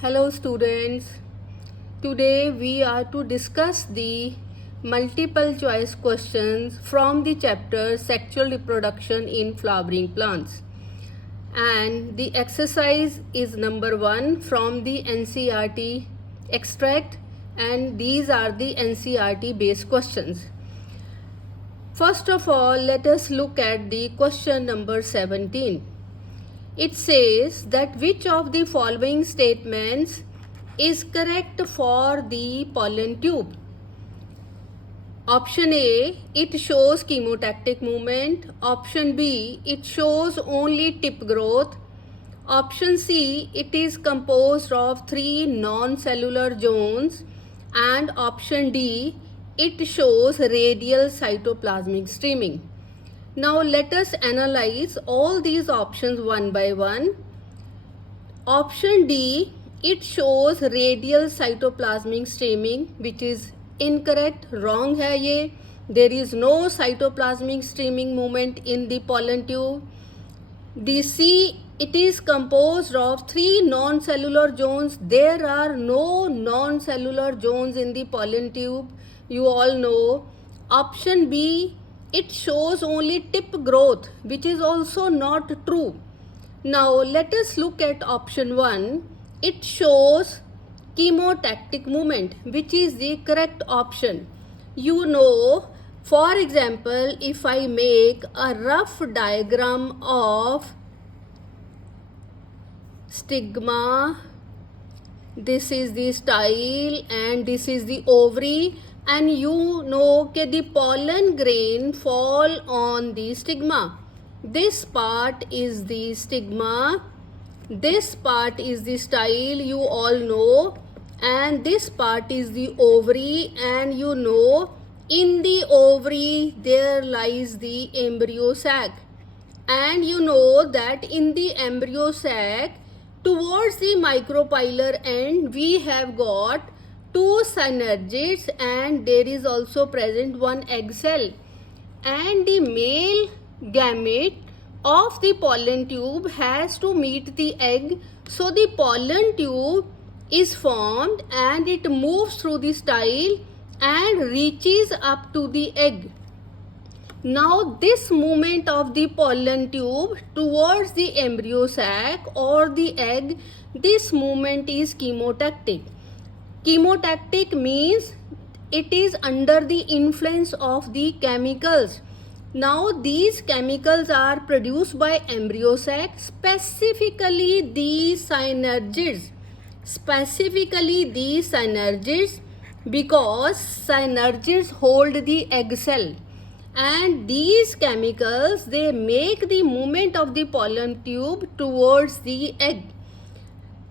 Hello students, today we are to discuss the multiple choice questions from the chapter Sexual Reproduction in Flowering Plants, and the exercise is number 1 from the NCERT extract, and these are the NCERT based questions. First of all, let us look at the question number 17. It says that which of the following statements is correct for the pollen tube? Option A, it shows chemotactic movement. Option B, it shows only tip growth. Option C, it is composed of 3 non-cellular zones. And option D, it shows radial cytoplasmic streaming. Now let us analyze all these options one by one. Option D, it shows radial cytoplasmic streaming, which is incorrect, wrong है ये. There is no cytoplasmic streaming movement in the pollen tube. The C, it is composed of 3 non-cellular zones. There are no non-cellular zones in the pollen tube. You all know. Option B, it shows only tip growth, which is also not true. Now let us look at option 1. It shows chemotactic movement, which is the correct option. You know, for example, if I make a rough diagram of stigma, this is the style and this is the ovary, and you know that the pollen grain fall on the stigma. This part is the stigma, this part is the style, you all know, and this part is the ovary, and you know in the ovary there lies the embryo sac, and you know that in the embryo sac towards the micropylar end we have got 2 synergids, and there is also present one egg cell, and the male gamete of the pollen tube has to meet the egg, so the pollen tube is formed and it moves through the style and reaches up to the egg. Now this movement of the pollen tube towards the embryo sac or the egg, this movement is chemotactic. Chemotactic means it is under the influence of the chemicals. Now these chemicals are produced by embryo sac, specifically these synergids. Because synergids hold the egg cell, and these chemicals, they make the movement of the pollen tube towards the egg.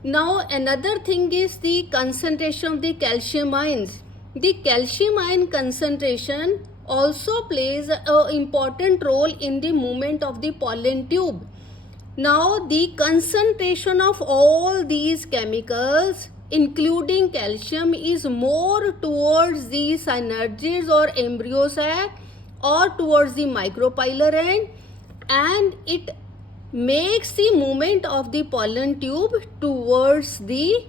Now another thing is the concentration of the calcium ions. The calcium ion concentration also plays an important role in the movement of the pollen tube. Now the concentration of all these chemicals including calcium is more towards the synergids or embryo sac or towards the micropylar end, and it makes the movement of the pollen tube towards the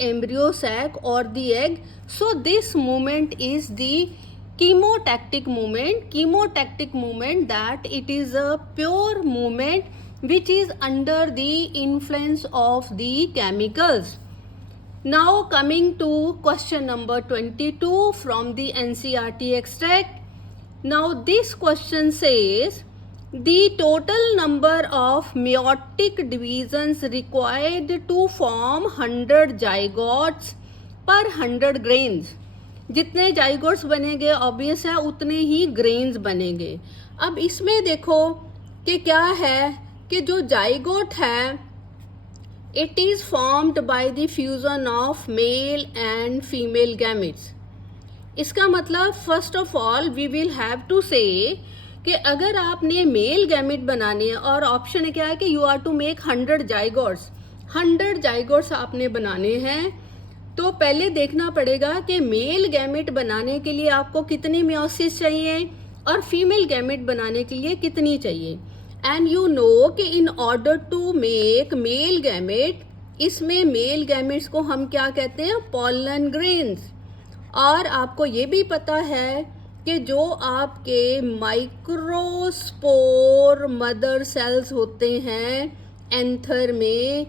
embryo sac or the egg. So this movement is the chemotactic movement, that it is a pure movement which is under the influence of the chemicals. Now coming to question number 22 from the NCERT extract. Now this question says the total number of meiotic divisions required to form 100 zygotes per 100 grains. जितने zygotes बनेंगे obvious है उतने ही grains बनेंगे. अब इसमें देखो कि क्या है कि जो जाइगोट है it is formed by the fusion of male and female gametes. इसका मतलब first of all we will have to say कि अगर आपने मेल गैमेट बनाने हैं और ऑप्शन क्या है कि you are to make 100 zygotes आपने बनाने हैं, तो पहले देखना पड़ेगा कि मेल गैमेट बनाने के लिए आपको कितनी मियोसिस चाहिए और फीमेल गैमेट बनाने के लिए कितनी चाहिए. एंड यू नो कि in order to make male gamete इसमें मेल गैमेट्स को हम क्या कहते हैं? Pollen grains. और आपको ये भी पता है कि जो आपके माइक्रोस्पोर मदर सेल्स होते हैं एंथर में,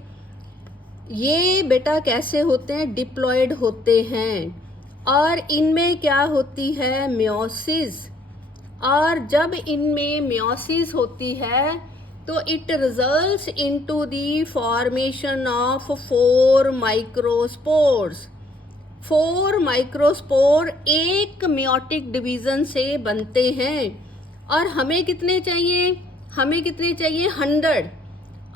ये बेटा कैसे होते हैं? डिप्लॉयड होते हैं। और इनमें क्या होती है? मियोसिस। और जब इनमें मियोसिस होती है तो it results into the formation of 4 microspores. 4 microspore एक मियोटिक डिवीजन से बनते हैं। और हमें कितने चाहिए? हमें कितने चाहिए? 100।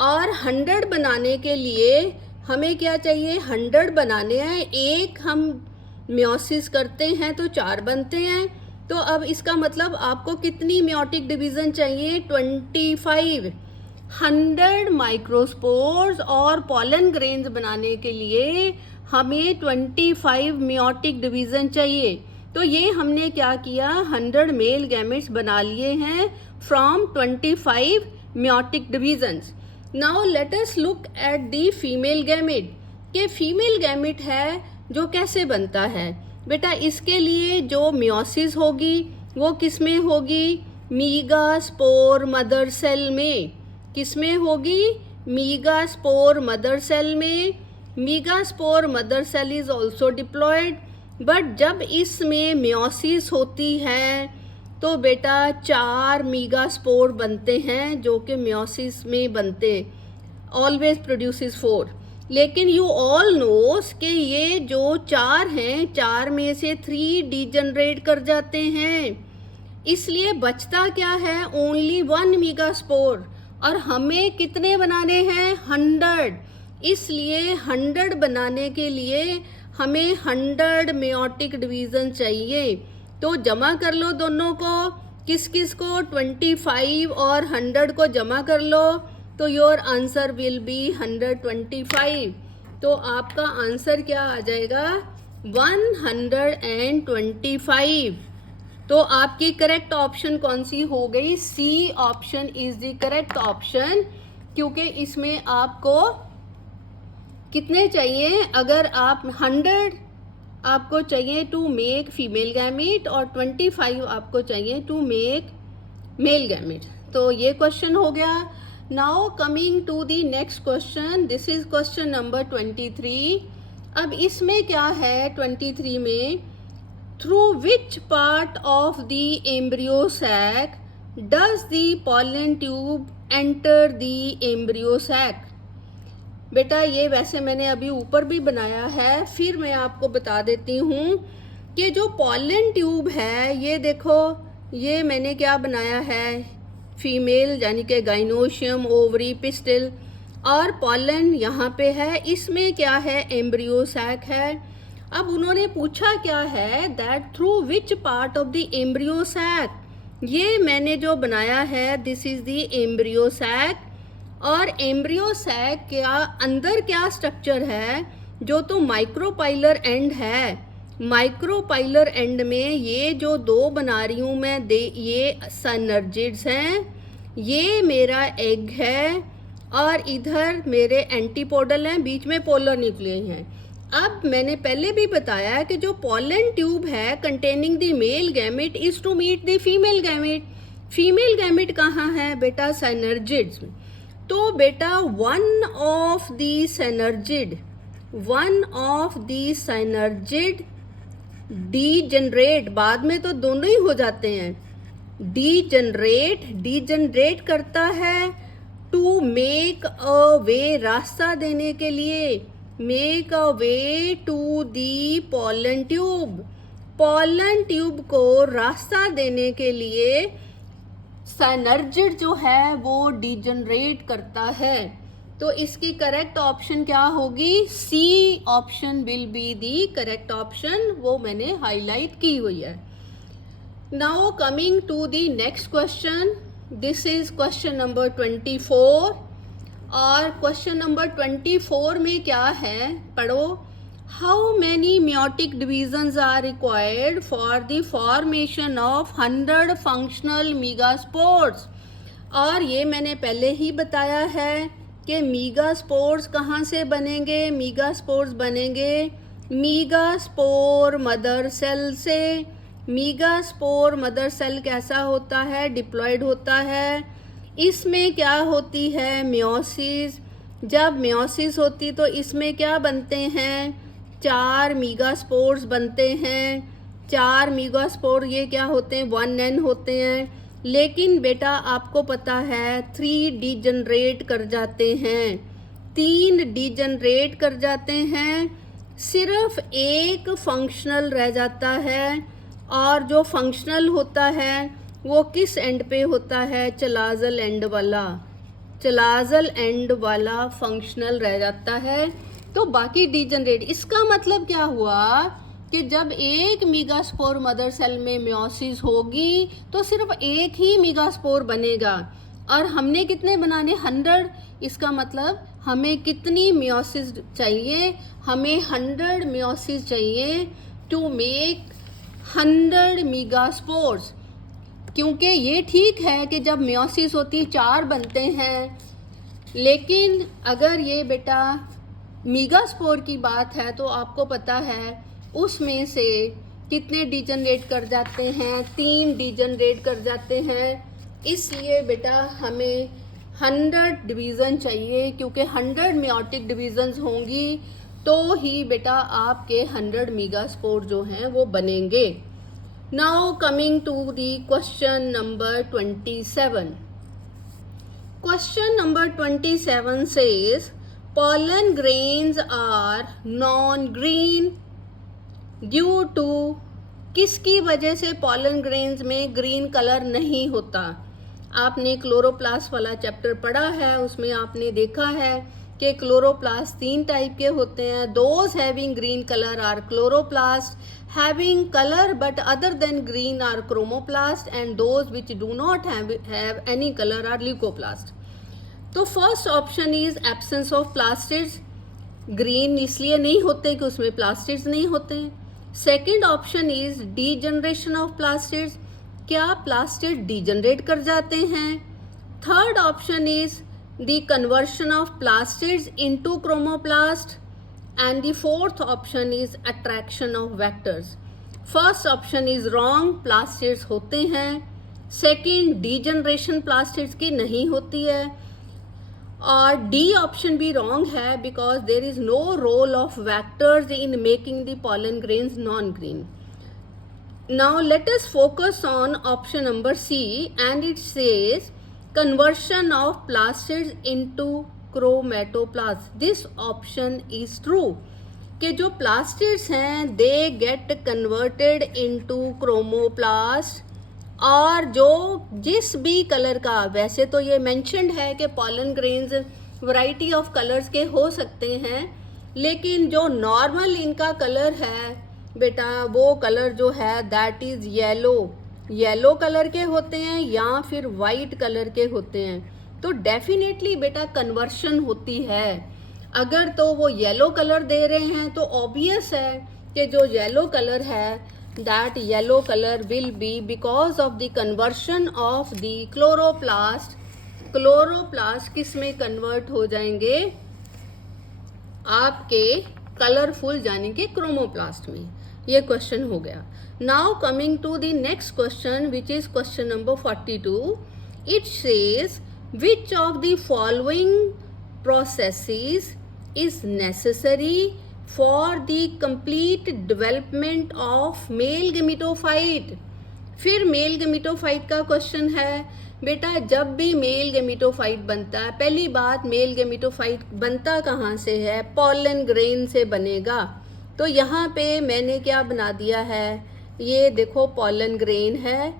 और 100 बनाने के लिए हमें क्या चाहिए? 100 बनाने हैं। एक हम मियोसिस करते हैं तो 4 बनते हैं। तो अब इसका मतलब आपको कितनी मियोटिक डिवीजन चाहिए? 25। 100 माइक्रोस्पोर्स और पॉलन ग्रेन्स बनाने के लिए हमें 25 मियोटिक डिवीजन चाहिए। तो ये हमने क्या किया? 100 मेल गैमेट्स बना लिए हैं from 25 meiotic divisions. Now let us look at the female gamete. कि फीमेल गैमेट है जो कैसे बनता है? बेटा इसके लिए जो मियोसिस होगी वो किस में होगी? मीगास्पोर मदर सेल में। किस में होगी? मीगास्पोर मदर सेल में। Megaspore mother cell is also diploid. But जब इसमें मियोसिस होती है तो बेटा 4 मीगास्पोर बनते हैं जो कि मियोसिस में बनते, ऑलवेज प्रोड्यूसेस 4। लेकिन यू ऑल नोस कि ये जो 4 हैं, 4 में से 3 डीजनरेट कर जाते हैं। इसलिए बचता क्या है? ओनली 1 मीगास्पोर। और हमें कितने बनाने हैं? 100। इसलिए 100 बनाने के लिए हमें 100 मियोटिक डिवीजन चाहिए। तो जमा कर लो दोनों को। किस किस को? 25 और 100 को जमा कर लो तो योर आंसर विल बी 125। तो आपका आंसर क्या आ जाएगा? 125। तो आपकी करेक्ट ऑप्शन कौन सी हो गई? C option is the correct option, क्योंकि इसमें आपको कितने चाहिए? अगर आप 100 आपको चाहिए टू मेक फीमेल गैमेट और 25 आपको चाहिए टू मेक मेल गैमेट। तो ये क्वेश्चन हो गया। Now coming to the next question, this is question number 23। अब इसमें क्या है? 23 में through which part of the embryo sac does the pollen tube enter the embryo sac? बेटा ये वैसे मैंने अभी ऊपर भी बनाया है, फिर मैं आपको बता देती हूँ कि जो पॉलन ट्यूब है, ये देखो, ये मैंने क्या बनाया है? फीमेल यानी कि गाइनोशियम, ओवरी, पिस्टिल, और पॉलन यहाँ पे है। इसमें क्या है? एम्ब्रियो सैक है। अब उन्होंने पूछा क्या है? That through which part of the embryo sac. ये मैंने जो बनाया है, this is the embryo sac. और एम्ब्रियो सैक क्या अंदर क्या स्ट्रक्चर है? जो तो माइक्रोपाइलर एंड है। माइक्रोपाइलर एंड में ये जो 2 बना रही हूँ मैं, ये सिनर्जिड्स हैं, ये मेरा एग है, और इधर मेरे एंटीपोडल हैं, बीच में पोलर न्यूक्लियस हैं। अब मैंने पहले भी बताया कि जो पॉलन ट्यूब है containing the male gamete is to meet the female gamete. Female gamete कहाँ है? बेटा सिनर्जिड्स में। तो बेटा one of the synergid degenerate, बाद में तो दोनों ही हो जाते हैं, डीजनरेट करता है टू मेक अ वे, रास्ता देने के लिए, make a way to the pollen tube. Pollen tube को रास्ता देने के लिए सिनर्जिड जो है वो डीजनरेट करता है। तो इसकी करेक्ट ऑप्शन क्या होगी? C option will be the correct option, वो मैंने हाईलाइट की हुई है। Now coming to the next question, this is question number 24। और क्वेश्चन नंबर 24 में क्या है? पढ़ो। How many meiotic divisions are required for the formation of 100 functional megaspores? और ये मैंने पहले ही बताया है कि मीगास्पोर्स कहाँ से बनेंगे? मीगास्पोर्स बनेंगे मीगास्पोर मदर सेल से। मीगास्पोर मदर सेल कैसा होता है? डिप्लॉयड होता है। इसमें क्या होती है? मियोसिस। जब मियोसिस होती तो इसमें क्या बनते हैं? 4 मीगास्पोर्स बनते हैं। 4 मीगास्पोर ये क्या होते हैं? 1n होते हैं। लेकिन बेटा आपको पता है 3 डिजनरेट कर जाते हैं, 3 डिजनरेट कर जाते हैं। सिर्फ एक फंक्शनल रह जाता है, और जो फंक्शनल होता है वो किस एंड पे होता है? चलाजल एंड वाला। चलाजल एंड वाला फंक्शनल रह जाता है। तो बाकी डिजनरेट, इसका मतलब क्या हुआ कि जब एक मीगास्पोर मदर सेल में मियोसिस होगी तो सिर्फ एक ही मीगास्पोर बनेगा, और हमने कितने बनाने? 100। इसका मतलब हमें कितनी मियोसिस चाहिए? हमें 100 मियोसिस चाहिए टू मेक 100 मीगास्पोर्स। क्योंकि ये ठीक है कि जब मियोसिस होती 4 बनते हैं, लेकिन अगर ये बेटा मीगास्पोर की बात है तो आपको पता है उसमें से कितने डिजनरेट कर जाते हैं? 3 डिजनरेट कर जाते हैं। इसलिए बेटा हमें 100 डिवीज़न चाहिए, क्योंकि 100 मियोटिक डिवीज़न्स होंगी तो ही बेटा आपके 100 मीगास्पोर जो हैं वो बनेंगे। Now coming to the question number 27. Question number 27 says pollen grains are non-green due to, किसकी वजह से पॉलन ग्रेन्स में ग्रीन कलर नहीं होता? आपने क्लोरोप्लास्ट वाला चैप्टर पढ़ा है, उसमें आपने देखा है कि क्लोरोप्लास्ट 3 टाइप के होते हैं। Those having green colour are chloroplast, having colour but other than green are chromoplast, and those which do not have any colour are leucoplast. तो first option is absence of plastids. Green इसलिए नहीं होते कि उसमें plastids नहीं होते हैं। Second option is degeneration of plastids, क्या प्लास्टिड डीजनरेट कर जाते हैं। Third option is the conversion of plastids into chromoplast, and the fourth option is attraction of vectors. First option is wrong, plastids होते हैं। Second, degeneration plastids की नहीं होती है, और डी ऑप्शन भी रॉन्ग है because there is no role of vectors in making the pollen grains non green. Now let us focus on option number C, and it says conversion of plastids into chromatoplasm. This option is true कि जो plastids हैं they get converted into chromoplast, और जो जिस भी colour का, वैसे तो ये मेंशन्ड है कि pollen grains variety of colours के हो सकते हैं, लेकिन जो नॉर्मल इनका कलर है बेटा वो कलर जो है दैट इज येलो कलर के होते हैं या फिर वाइट कलर के होते हैं. तो डेफिनेटली बेटा कन्वर्शन होती है. अगर तो वो येलो कलर दे रहे हैं तो ऑब्वियस है कि जो येलो कलर है that yellow colour will be because of the conversion of the chloroplast. Chloroplast किस में कन्वर्ट हो जाएंगे? आपके कलरफुल यानी कि क्रोमोप्लास्ट में. ये क्वेश्चन हो गया. Now coming to the next question which is question number 42. It says which of the following processes is necessary for the complete development of male gametophyte. फिर मेल गेमिटोफाइट का question है. बेटा जब भी मेल गेमिटोफाइट बनता है, पहली बात मेल गेमिटोफाइट बनता कहाँ से है? पॉलन ग्रेन से बनेगा. तो यहाँ पे मैंने क्या बना दिया है, ये देखो पॉलन ग्रेन है,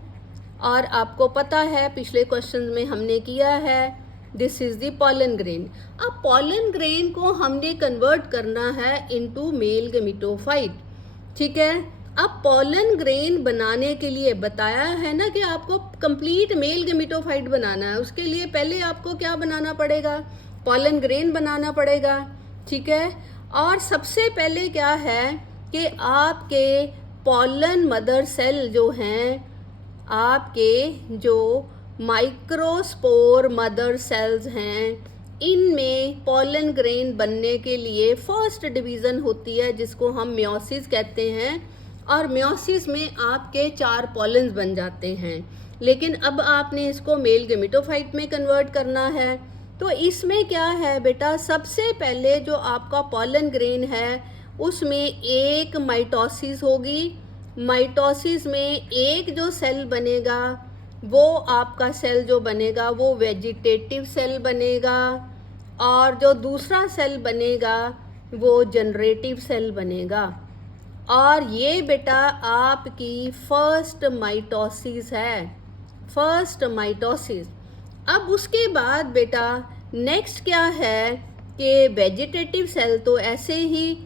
और आपको पता है पिछले क्वेश्चन में हमने किया है this is the pollen grain. अब पॉलन ग्रेन को हमने कन्वर्ट करना है इनटू मेल गेमिटोफाइट. ठीक है. अब पॉलन ग्रेन बनाने के लिए बताया है ना कि आपको कंप्लीट मेल गेमिटोफाइट बनाना है. उसके लिए पहले आपको क्या बनाना पड़ेगा? पॉलन ग्रेन बनाना पड़ेगा. ठीक है. और सबसे पहले क्या है कि आपके पॉलन मदर सेल जो हैं, आपके जो माइक्रोस्पोर मदर सेल्स हैं, इनमें पॉलन ग्रेन बनने के लिए फर्स्ट डिवीज़न होती है जिसको हम मियोसिस कहते हैं, और मियोसिस में आपके 4 पॉलन्स बन जाते हैं। लेकिन अब आपने इसको मेल गेमेटोफाइट में कन्वर्ट करना है, तो इसमें क्या है बेटा, सबसे पहले जो आपका पॉलन ग्रेन है उसमें एक माइटोसिस होगी। माइटोसिस में एक जो सेल बनेगा वो आपका सेल जो बनेगा वो वेजिटेटिव सेल बनेगा, और जो दूसरा सेल बनेगा वो जनरेटिव सेल बनेगा। और ये बेटा आपकी फर्स्ट माइटोसिस है, फर्स्ट माइटोसिस। अब उसके बाद बेटा नेक्स्ट क्या है कि वेजिटेटिव सेल, तो ऐसे ही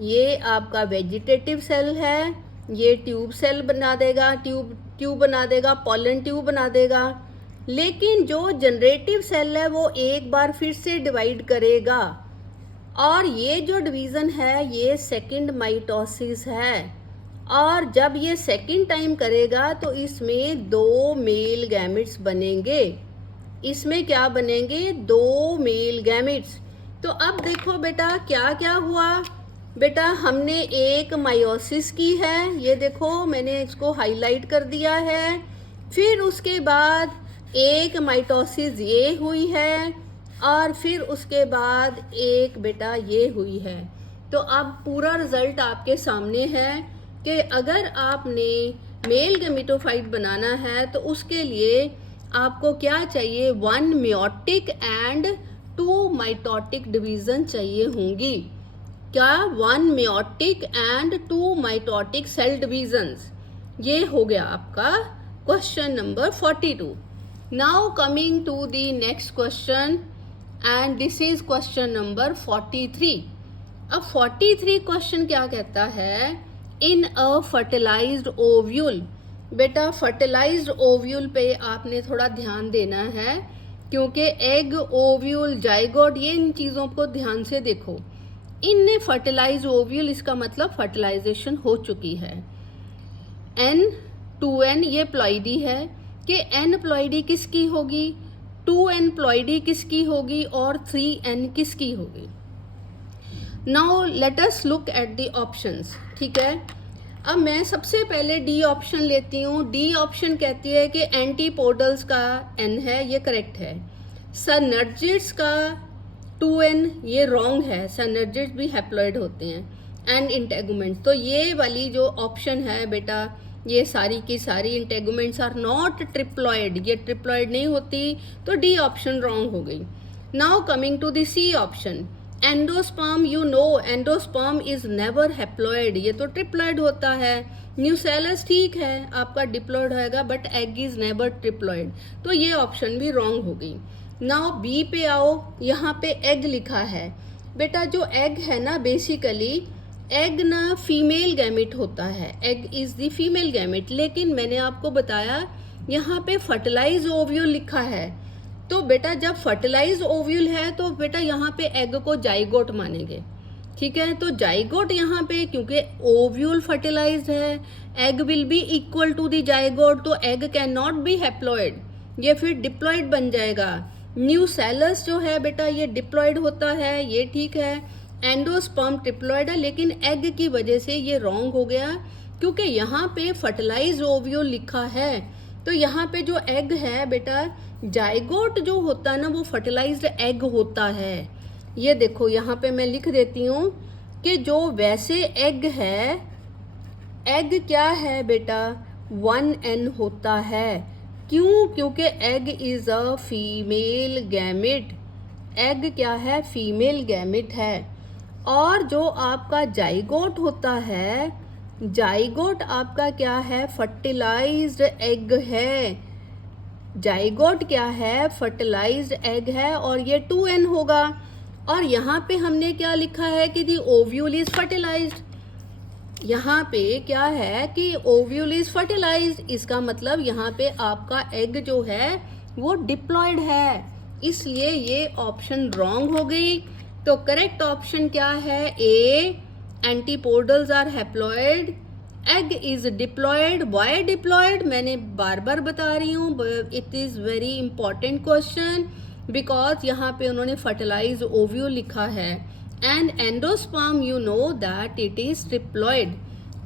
ये आपका वेजिटेटिव सेल है, ये ट्यूब सेल बना देगा, ट्यूब बना देगा, पॉलन ट्यूब बना देगा। लेकिन जो जनरेटिव सेल है वो एक बार फिर से डिवाइड करेगा, और ये जो डिवीज़न है ये सेकंड माइटोसिस है। और जब ये सेकंड टाइम करेगा तो इसमें 2 मेल गैमेट्स बनेंगे। इसमें क्या बनेंगे? 2 मेल गैमेट्स। तो अब देखो बेटा क्या क्या हुआ। बेटा हमने एक मायोसिस की है, ये देखो मैंने इसको हाईलाइट कर दिया है। फिर उसके बाद एक माइटोसिस ये हुई है, और फिर उसके बाद एक बेटा ये हुई है। तो अब पूरा रिजल्ट आपके सामने है कि अगर आपने मेल गेमेटोफाइट बनाना है तो उसके लिए आपको क्या चाहिए? 1 मेयोटिक एंड 2 माइटोटिक डिवीज़न चाहिए होंगी। क्या? 1 meiotic and 2 mitotic cell divisions. ये हो गया आपका question number 42। Now coming to the next question, and this is question number 43। अब 43 क्वेश्चन क्या कहता है? In a fertilized ovule. बेटा फर्टिलाइज्ड ओव्यूल पे आपने थोड़ा ध्यान देना है, क्योंकि एग, ओव्यूल, जाइगोट, ये इन चीज़ों को ध्यान से देखो। इनने फर्टिलाइज ओव्यूल, इसका मतलब फर्टिलाइजेशन हो चुकी है। N 2N ये प्लॉइडी है कि N प्लॉइडी किसकी होगी, 2N प्लॉइडी किसकी होगी, और 3N किसकी होगी। Now let us look at the options. ठीक है, अब मैं सबसे पहले डी ऑप्शन लेती हूँ। डी ऑप्शन कहती है कि एंटीपोडल्स का N है, ये करेक्ट है। सनर्जिड्स का 2N ये रॉन्ग है, सनर्जिड्स भी हैप्लॉइड होते हैं, एंड इंटेगुमेंट्स। तो ये वाली जो ऑप्शन है बेटा, ये सारी की सारी इंटेगुमेंट्स आर नॉट ट्रिप्लॉइड, ये ट्रिप्लॉइड नहीं होती, तो डी ऑप्शन रॉन्ग हो गई। Now coming to the C option, endosperm, you know endosperm is never haploid, ये तो ट्रिप्लॉइड होता है। न्यूसेलस ठीक है आपका डिप्लॉइड होएगा, but egg is never triploid, तो ये ऑप्शन भी रॉन्ग हो गई। नाउ बी पे आओ, यहाँ पे एग लिखा है। बेटा जो एग है ना, बेसिकली एग ना फीमेल गैमेट होता है, egg is the female gamete. लेकिन मैंने आपको बताया यहाँ पे फर्टिलाइज ओव्यूल लिखा है, तो बेटा जब फर्टिलाइज ओव्यूल है तो बेटा यहाँ पे एग को जाइगोट मानेंगे। ठीक है, तो जाइगोट यहाँ पे, क्योंकि ओव्यूल फर्टिलाइज्ड है, egg will be equal to the zygote, तो egg can not be haploid, ये फिर डिप्लॉइड बन जाएगा। न्यूसेलस जो है बेटा ये डिप्लॉइड होता है, ये ठीक है। एंडोस्पर्म ट्रिप्लॉइड है, लेकिन एग की वजह से ये रॉन्ग हो गया, क्योंकि यहाँ पे फर्टिलाइज ओव्यूल लिखा है। तो यहाँ पे जो एग है बेटा, जाइगोट जो होता है ना वो फर्टिलाइज्ड एग होता है। ये देखो यहाँ पे मैं लिख देती हूँ कि जो वैसे एग है, एग क्या है बेटा, 1N होता है। क्यों? क्योंकि egg is a female gamete, egg क्या है, फीमेल गैमेट है। और जो आपका जाइगोट होता है, जाइगोट आपका क्या है, फर्टिलाइज्ड एग है। जाइगोट क्या है, फर्टिलाइज्ड एग है, और ये 2N होगा। और यहाँ पे हमने क्या लिखा है कि दी ओव्यूल इज फर्टिलाइज्ड, यहाँ पे क्या है कि ओव्यूल इज फर्टिलाइज्ड, इसका मतलब यहाँ पे आपका एग जो है वो डिप्लॉयड है, इसलिए ये ऑप्शन रॉन्ग हो गई। तो करेक्ट ऑप्शन क्या है, A, antipodals are haploid, egg is diploid. Why diploid, मैंने बार बार बता रही हूँ, it is very important question. Because यहाँ पे उन्होंने फर्टिलाइज ओव्यूल लिखा है and endosperm you know that it is triploid.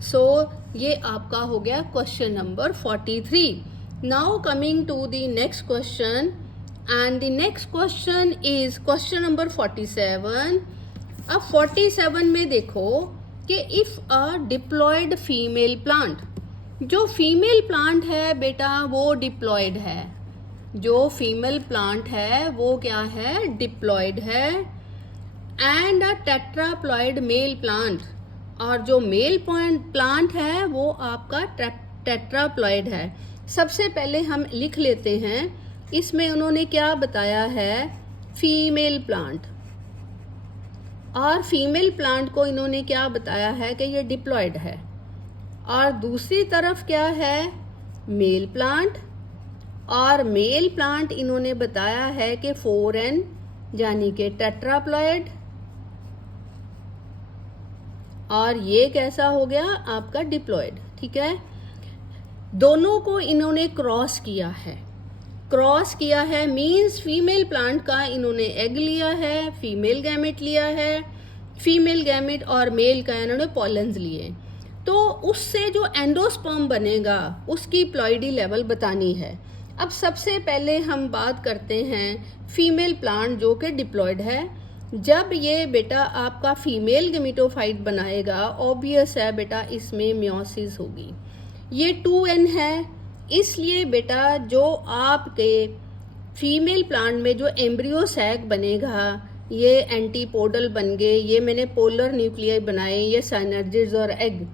So ये आपका हो गया question number 43. Now coming to the next question and the next question is question number 47. अब 47 में देखो कि if a diploid female plant, जो फीमेल प्लांट है बेटा वो डिप्लॉयड है, जो फीमेल प्लांट है वो क्या है, डिप्लॉयड है. And a tetraploid male plant, और जो मेल प्लांट है वो आपका टेट्राप्लॉयड है. सबसे पहले हम लिख लेते हैं, इसमें उन्होंने क्या बताया है, फीमेल प्लांट, और फीमेल प्लांट को इन्होंने क्या बताया है कि ये डिप्लॉयड है. और दूसरी तरफ क्या है, मेल प्लांट, और मेल प्लांट इन्होंने बताया है कि 4n यानी कि टेट्राप्लॉयड. और ये कैसा हो गया आपका, डिप्लॉयड. ठीक है, दोनों को इन्होंने क्रॉस किया है. क्रॉस किया है मीन्स फीमेल प्लांट का इन्होंने एग लिया है, फीमेल गैमेट लिया है, फीमेल गैमेट और मेल का इन्होंने पॉलन्स लिए. तो उससे जो एंडोस्पर्म बनेगा उसकी प्लॉइडी लेवल बतानी है. अब सबसे पहले हम बात करते हैं फीमेल प्लांट जो कि डिप्लॉयड है. जब ये बेटा आपका फीमेल गेमेटोफाइट बनाएगा, ऑब्वियस है बेटा इसमें मियोसिस होगी. ये 2n है, इसलिए बेटा जो आपके फीमेल प्लांट में जो एम्ब्रियो सैक बनेगा, ये एंटीपोडल बन गए, ये मैंने पोलर न्यूक्लियाई बनाए, ये साइनर्जिड्स और एग.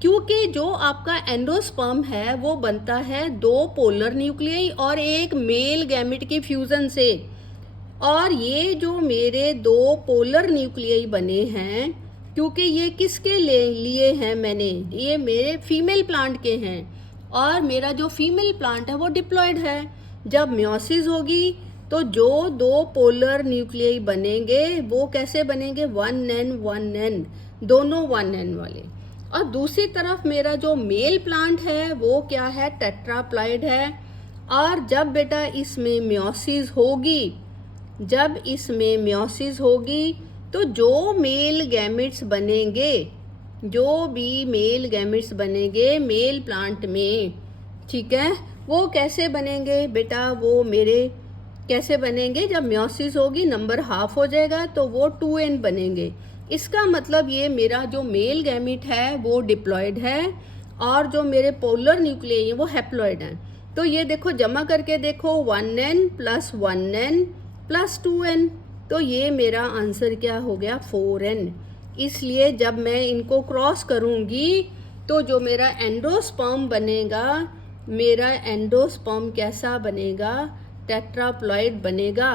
क्योंकि जो आपका एंडोस्पर्म है वो बनता है 2 पोलर न्यूक्लियाई और एक मेल गैमेट की फ्यूजन से. और ये जो मेरे 2 पोलर न्यूक्लियाई बने हैं, क्योंकि ये किसके लिए हैं, मैंने ये मेरे फीमेल प्लांट के हैं, और मेरा जो फीमेल प्लांट है वो डिप्लॉयड है. जब मियोसिस होगी तो जो 2 पोलर न्यूक्लियाई बनेंगे वो कैसे बनेंगे, 1n 1n, दोनों 1n वाले. और दूसरी तरफ मेरा जो मेल प्लांट है वो क्या है, टेट्राप्लॉयड है. और जब बेटा इसमें मियोसिस होगी, जब इसमें मियोसिस होगी तो जो मेल गैमेट्स बनेंगे, जो भी मेल गैमेट्स बनेंगे मेल प्लांट में, ठीक है, वो कैसे बनेंगे बेटा, वो मेरे कैसे बनेंगे, जब मियोसिस होगी नंबर हाफ हो जाएगा तो वो 2n बनेंगे. इसका मतलब ये मेरा जो मेल गैमेट है वो डिप्लॉयड है और जो मेरे पोलर न्यूक्लियाई हैं वो हैप्लॉयड हैं. तो ये देखो जमा करके देखो, 1n + 1n + 2n, तो ये मेरा आंसर क्या हो गया, 4n. इसलिए जब मैं इनको क्रॉस करूँगी तो जो मेरा एंडोस्पर्म बनेगा, मेरा एंडोस्पर्म कैसा बनेगा, टेट्राप्लॉयड बनेगा.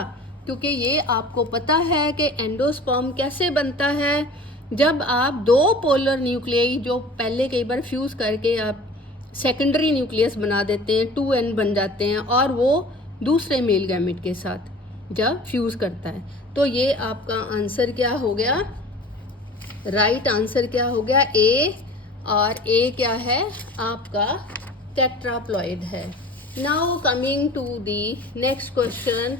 क्योंकि ये आपको पता है कि एंडोस्पर्म कैसे बनता है, जब आप 2 पोलर न्यूक्लियाई जो पहले कई बार फ्यूज़ करके आप सेकेंडरी न्यूक्लियस बना देते हैं, 2n बन जाते हैं, और वो दूसरे मेल गैमेट के साथ जब फ्यूज़ करता है. तो ये आपका आंसर क्या हो गया, राइट आंसर क्या हो गया, ए. और ए क्या है आपका, टेट्राप्लॉयड है. Now coming to the next question,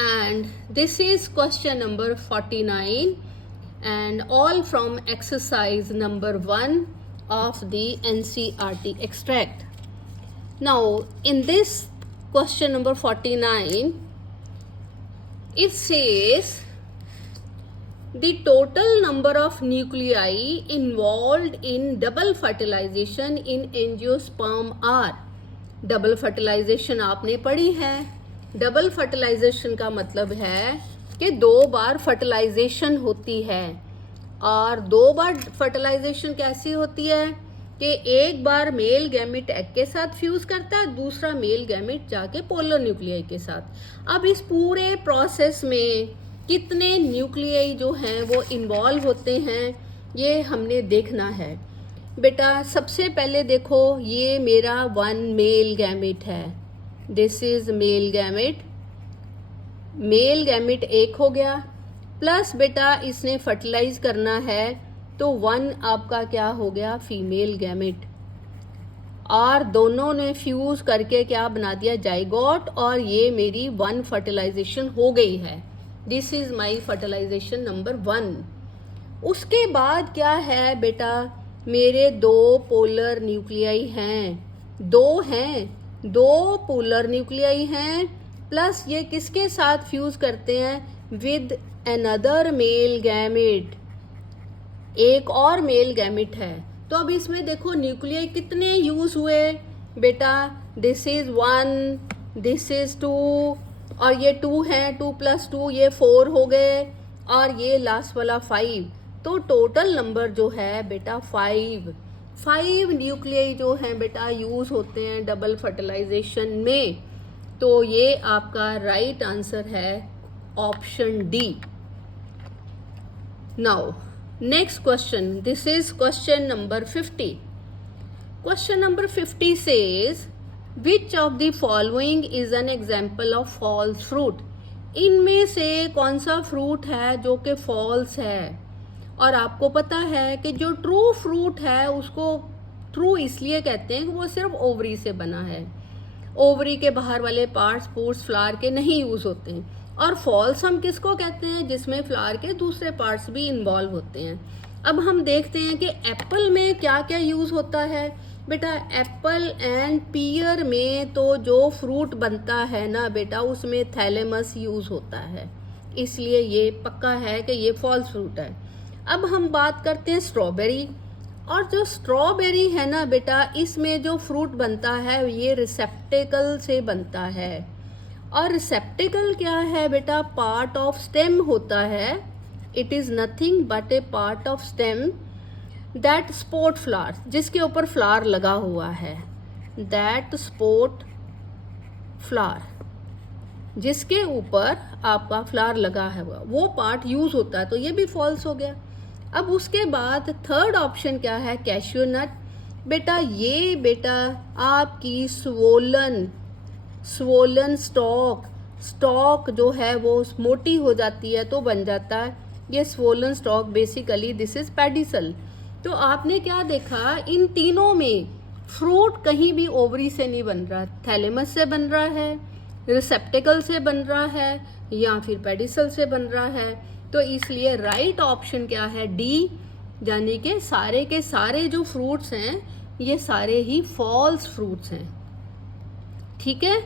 and this is question number 49 and all from exercise number 1 of the NCERT extract. Now in this question number 49 it says the total number of nuclei involved in double fertilization in angiosperm are. Double fertilization आपने पढ़ी है. Double fertilisation का मतलब है कि 2 बार fertilisation होती है. और 2 बार फर्टिलाइजेशन कैसी होती है कि एक बार मेल गैमेट एग के साथ फ्यूज करता है, दूसरा मेल गैमेट जाके पोलर न्यूक्लियाई के साथ. अब इस पूरे प्रोसेस में कितने न्यूक्लियाई जो हैं वो इन्वॉल्व होते हैं ये हमने देखना है. बेटा सबसे पहले देखो, ये मेरा 1 मेल गैमेट है, this is male gamete. Male gamete 1 हो गया, प्लस बेटा इसने फर्टिलाइज करना है तो 1 आपका क्या हो गया, फीमेल गैमेट. और दोनों ने फ्यूज करके क्या बना दिया, जाइगोट, और ये मेरी 1 फर्टिलाइजेशन हो गई है। This is my fertilization number 1। उसके बाद क्या है बेटा, मेरे 2 पोलर न्यूक्लियाई हैं, 2 पोलर न्यूक्लियाई हैं, प्लस ये किसके साथ फ्यूज करते हैं, विद अनदर मेल गैमेट, एक और मेल गैमेट है। तो अब इसमें देखो न्यूक्लियाई कितने यूज हुए बेटा, दिस इज 1, दिस इज 2, और ये 2 है, 2 + 2 ये 4 हो गए, और ये लास्ट वाला 5। तो टोटल नंबर जो है बेटा 5 न्यूक्लियाई जो हैं बेटा यूज होते हैं डबल फर्टिलाइजेशन में। तो ये आपका राइट आंसर है option D. Now next question, this is question number 50। Question number 50 says which of the following is an example of false fruit? इनमें से कौन सा फ्रूट है जो कि फॉल्स है? और आपको पता है कि जो ट्रू फ्रूट है उसको ट्रू इसलिए कहते हैं कि वो सिर्फ ओवरी से बना है, ओवरी के बाहर वाले पार्ट्स स्पोर्स फ्लावर के नहीं यूज होते हैं। और फॉल्स हम किसको कहते हैं, जिसमें फ्लावर के दूसरे पार्ट्स भी इन्वॉल्व होते हैं। अब हम देखते हैं कि एप्पल में क्या क्या यूज होता है बेटा। एप्पल एंड पियर में तो जो फ्रूट बनता है ना बेटा, उसमें थैलेमस यूज होता है, इसलिए ये पक्का है कि ये फॉल्स फ्रूट है। अब हम बात करते हैं स्ट्रॉबेरी, और जो स्ट्रॉबेरी है ना बेटा, इसमें जो फ्रूट बनता है ये रिसेप्टेकल से बनता है। और रिसेप्टेकल क्या है बेटा, पार्ट ऑफ स्टेम होता है। It is nothing but A part of stem that sport flower, जिसके ऊपर फ्लावर लगा हुआ है, दैट स्पोर्ट फ्लावर, जिसके ऊपर आपका फ्लावर लगा है वो पार्ट यूज होता है। तो ये भी फॉल्स हो गया। अब उसके बाद थर्ड ऑप्शन क्या है, कैश्यू नट। बेटा ये बेटा आपकी स्वोलन स्टॉक जो है वो मोटी हो जाती है तो बन जाता है ये swollen stock. Basically this is pedicel. तो आपने क्या देखा, इन तीनों में फ्रूट कहीं भी ओवरी से नहीं बन रहा, थैलेमस से बन रहा है, रिसेप्टेकल से बन रहा है, या फिर पेडिसल से बन रहा है। तो इसलिए राइट ऑप्शन क्या है, डी, यानी कि सारे के सारे जो फ्रूट्स हैं ये सारे ही फॉल्स फ्रूट्स हैं। ठीक है।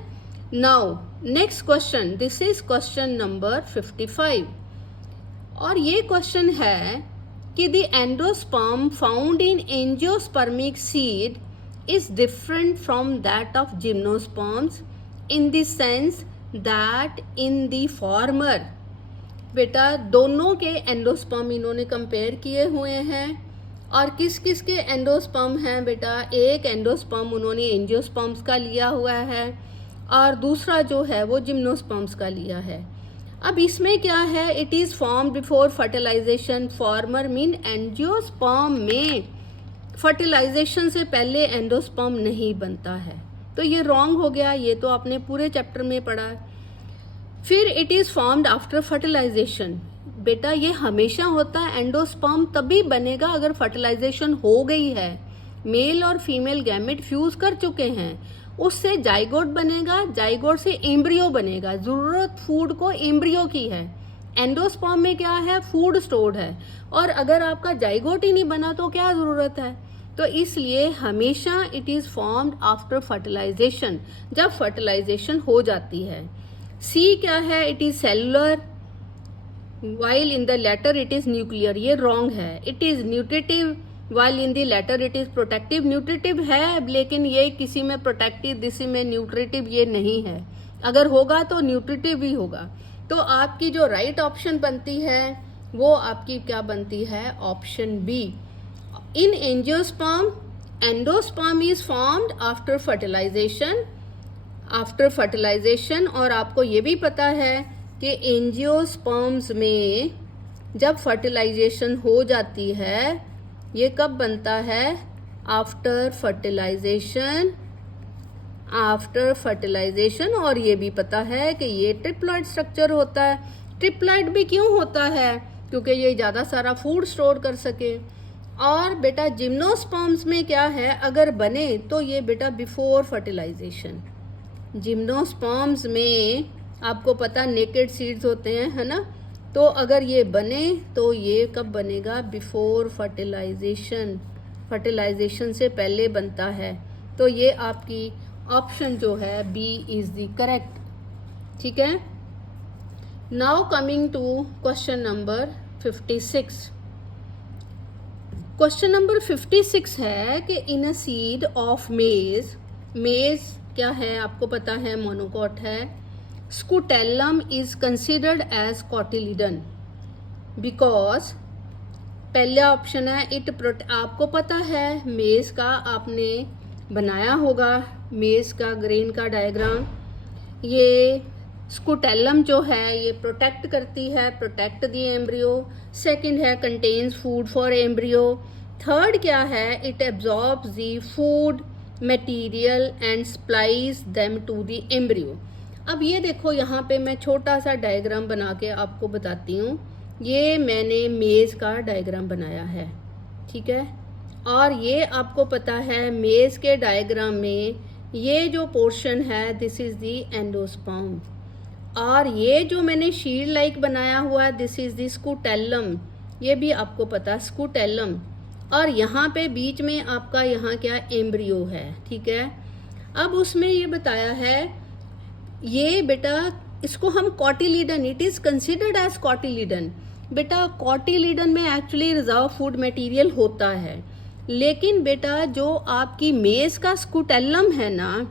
Now next question, this is question number 55, और ये क्वेश्चन है कि the endosperm found in angiospermic seed is different from that of gymnosperms in the sense that in the former. बेटा दोनों के एंडोस्पर्म इन्होंने कंपेयर किए हुए हैं, और किस किस के एंडोस्पर्म हैं बेटा, एक एंडोस्पर्म उन्होंने एंजियोस्पर्म्स का लिया हुआ है, और दूसरा जो है वो जिम्नोस्पर्म्स का लिया है। अब इसमें क्या है, it is form before fertilization. Former mean angiosperm में फर्टिलाइजेशन से पहले एंडोस्पर्म नहीं बनता है, तो ये रॉन्ग हो गया। ये तो आपने पूरे चैप्टर में पढ़ा है। फिर it is formed after fertilization. बेटा ये हमेशा होता है, एंडोस्पर्म तभी बनेगा अगर फर्टिलाइजेशन हो गई है, मेल और फीमेल गैमेट फ्यूज कर चुके हैं, उससे जाइगोट बनेगा, जाइगोट से एम्ब्रियो बनेगा। ज़रूरत फूड को एम्ब्रियो की है, एंडोस्पर्म में क्या है, फूड स्टोर्ड है, और अगर आपका जाइगोट ही नहीं बना तो क्या ज़रूरत है। तो इसलिए हमेशा it is formed after fertilization, जब फर्टिलाइजेशन हो जाती है। सी क्या है, it is cellular, while in the latter it is nuclear. ये रॉन्ग है। It is nutritive, while in the latter it is protective. Nutritive है लेकिन ये किसी में प्रोटेक्टिव, किसी में न्यूट्रिटिव ये नहीं है। अगर होगा तो न्यूट्रिटिव ही होगा। तो आपकी जो राइट ऑप्शन बनती है वो आपकी क्या बनती है, option B. In angiosperm endosperm is formed after fertilization, और आपको ये भी पता है कि एंजियोस्पर्म्स में जब फर्टिलाइजेशन हो जाती है, ये कब बनता है, आफ्टर फर्टिलाइजेशन। और ये भी पता है कि ये ट्रिप्लॉइड स्ट्रक्चर होता है। ट्रिप्लॉइड भी क्यों होता है, क्योंकि ये ज़्यादा सारा फूड स्टोर कर सके। और बेटा जिम्नोस्पर्म्स में क्या है, अगर बने तो ये बेटा बिफोर फर्टिलाइजेशन। जिम्नोस्पर्म्स में आपको पता नेकेड सीड्स होते हैं, है ना, तो अगर ये बने तो ये कब बनेगा, बिफोर फर्टिलाइजेशन, फर्टिलाइजेशन से पहले बनता है। तो ये आपकी ऑप्शन जो है बी इज द करेक्ट। ठीक है। Now coming to question number 56। Question number 56 है कि इन अ सीड ऑफ मेज, मेज क्या है आपको पता है, मोनोकॉट है, scutellum is considered as cotyledon because, पहला ऑप्शन है इट आपको पता है मेज का आपने बनाया होगा, मेज का ग्रेन का डायग्राम, ये स्कूटेलम जो है ये प्रोटेक्ट करती है, प्रोटेक्ट दी एम्ब्रियो। सेकंड है contains food for embryo. Third क्या है, it absorbs the food material and supplies them to the embryo. अब ये देखो यहाँ पे मैं छोटा सा डायग्राम बना के आपको बताती हूँ। ये मैंने मेज़ का डायग्राम बनाया है, ठीक है, और ये आपको पता है मेज़ के डायग्राम में ये जो पोर्शन है दिस इज़ दी एंडोस्पर्म, और ये जो मैंने शील्ड लाइक बनाया हुआ है दिस इज़ दी स्कूटेलम, ये भी आपको पता स्कूटेलम, और यहाँ पे बीच में आपका यहाँ क्या एम्ब्रियो है, ठीक है। अब उसमें ये बताया है ये बेटा इसको हम cotyledon, it is considered as cotyledon. बेटा कॉटिलिडन में एक्चुअली रिजर्व फूड मटेरियल होता है, लेकिन बेटा जो आपकी मेज़ का स्कूटेलम है ना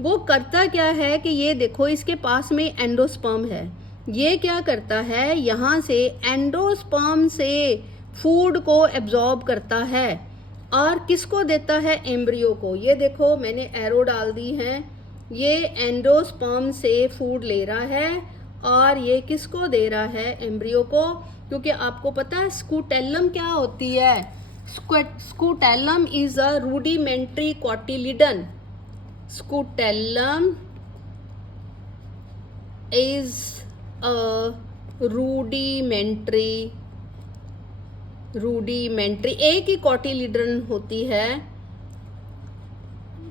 वो करता क्या है कि ये देखो इसके पास में एंडोस्पर्म है, ये क्या करता है यहाँ से एंडोस्पर्म से फूड को एब्जॉर्ब करता है और किसको देता है, एम्ब्रियो को। ये देखो मैंने एरो डाल दी हैं, ये एंडोस्पर्म से फूड ले रहा है और ये किसको दे रहा है, एम्ब्रियो को, क्योंकि आपको पता है स्कूटेलम क्या होती है, scutellum is a rudimentary cotyledon, scutellum is a rudimentary एक ही कॉटिलिडन होती है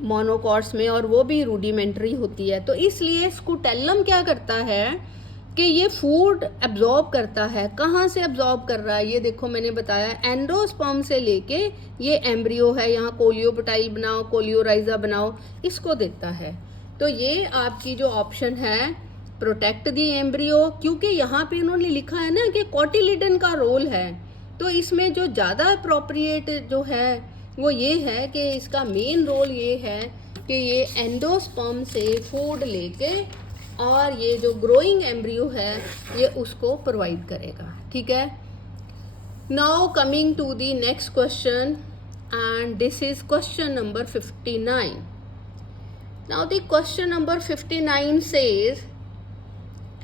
मोनोकॉट्स में और वो भी रूडिमेंट्री होती है। तो इसलिए स्कूटेलम क्या करता है कि ये फूड एब्जॉर्ब करता है। कहाँ से एब्जॉर्ब कर रहा है, ये देखो मैंने बताया एंडोस्पर्म से लेके ये एम्ब्रियो है, यहाँ कोलियोपटाइल बनाओ, कोलियोराइजा बनाओ, इसको देता है। तो ये आपकी जो ऑप्शन है प्रोटेक्ट दी एम्ब्रियो, क्योंकि यहाँ पे उन्होंने लिखा है ना कि कॉटिलिडन का रोल है, तो इसमें जो ज़्यादा अप्रोप्रिएट जो है वो ये है कि इसका मेन रोल ये है कि ये एंडोस्पर्म से फूड लेके और ये जो ग्रोइंग एम्ब्रियो है ये उसको प्रोवाइड करेगा, ठीक है। Now coming to the next question and this is question number 59। Now the question number 59 says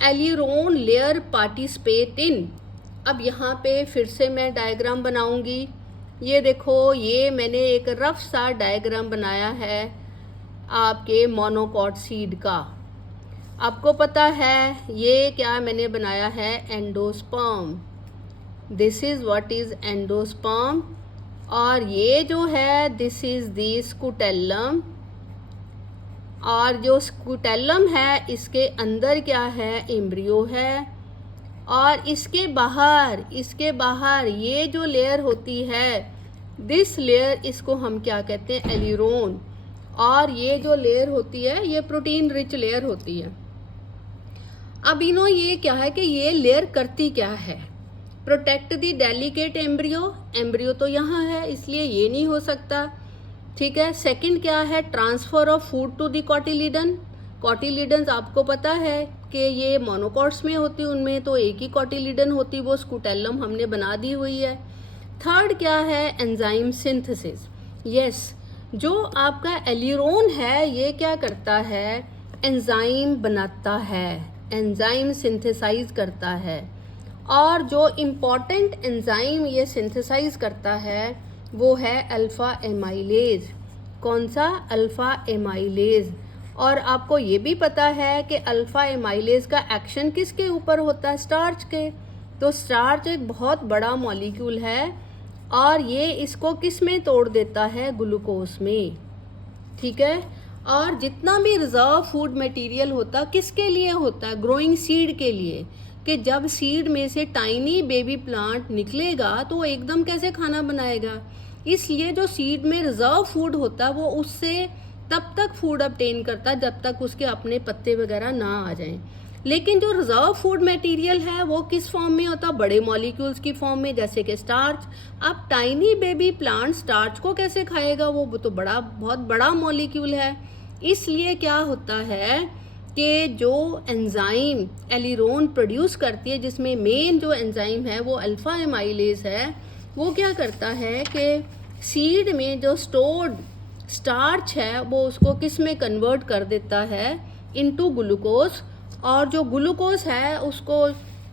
aleurone layer participate in. अब यहाँ पे फिर से मैं डायग्राम बनाऊंगी। ये देखो ये मैंने एक रफ सा डायग्राम बनाया है आपके मोनोकॉट सीड का। आपको पता है ये क्या मैंने बनाया है, endosperm, this is what is endosperm, और ये जो है दिस इज़ दी स्कूटेलम, और जो स्कूटेलम है इसके अंदर क्या है, एम्ब्रियो है, और इसके बाहर ये जो लेयर होती है दिस लेयर, इसको हम क्या कहते हैं, एलिरोन, और ये जो लेयर होती है ये प्रोटीन रिच लेयर होती है। अब इन्हों ये क्या है कि ये लेयर करती क्या है, प्रोटेक्ट दी डेलिकेट एम्ब्रियो, एम्ब्रियो तो यहाँ है इसलिए ये नहीं हो सकता, ठीक है। सेकंड क्या है, transfer of food to the cotyledon, cotyledons आपको पता है कि ये मोनोकॉट्स में होती, उनमें तो एक ही कॉटिलिडन होती, वो स्कूटेलम हमने बना दी हुई है। थर्ड क्या है, एंजाइम सिंथेसिस, यस, जो आपका एलिरोन है ये क्या करता है, एंजाइम बनाता है, एंजाइम सिंथेसाइज करता है, और जो इम्पॉर्टेंट एंजाइम ये सिंथेसाइज करता है वो है अल्फ़ा एमाइलेज। कौन सा, अल्फ़ा एमाइलेज। और आपको ये भी पता है कि अल्फ़ा एमाइलेज का एक्शन किसके ऊपर होता है, स्टार्च के। तो स्टार्च एक बहुत बड़ा मॉलिक्यूल है और ये इसको किस में तोड़ देता है, ग्लूकोज में, ठीक है। और जितना भी रिजर्व फूड मटेरियल होता किसके लिए होता है, ग्रोइंग सीड के लिए, कि जब सीड में से टाइनी बेबी प्लांट निकलेगा तो वो एकदम कैसे खाना बनाएगा, इसलिए जो सीड में रिजर्व फूड होता है वो उससे तब तक फूड ऑब्टेन करता है जब तक उसके अपने पत्ते वगैरह ना आ जाएं। लेकिन जो रिजर्व फूड मटेरियल है वो किस फॉर्म में होता है, बड़े मॉलिक्यूल्स की फॉर्म में, जैसे कि स्टार्च। अब टाइनी बेबी प्लांट स्टार्च को कैसे खाएगा, वो तो बहुत बड़ा मॉलिक्यूल है। इसलिए क्या होता है कि जो एंजाइम एलिरोन प्रोड्यूस करती है, जिसमें मेन जो एंजाइम है वो अल्फा एमाइलेज है, वो क्या करता है कि सीड में जो स्टोर्ड स्टार्च है वो उसको किस में कन्वर्ट कर देता है, इनटू ग्लूकोज। और जो ग्लूकोज है उसको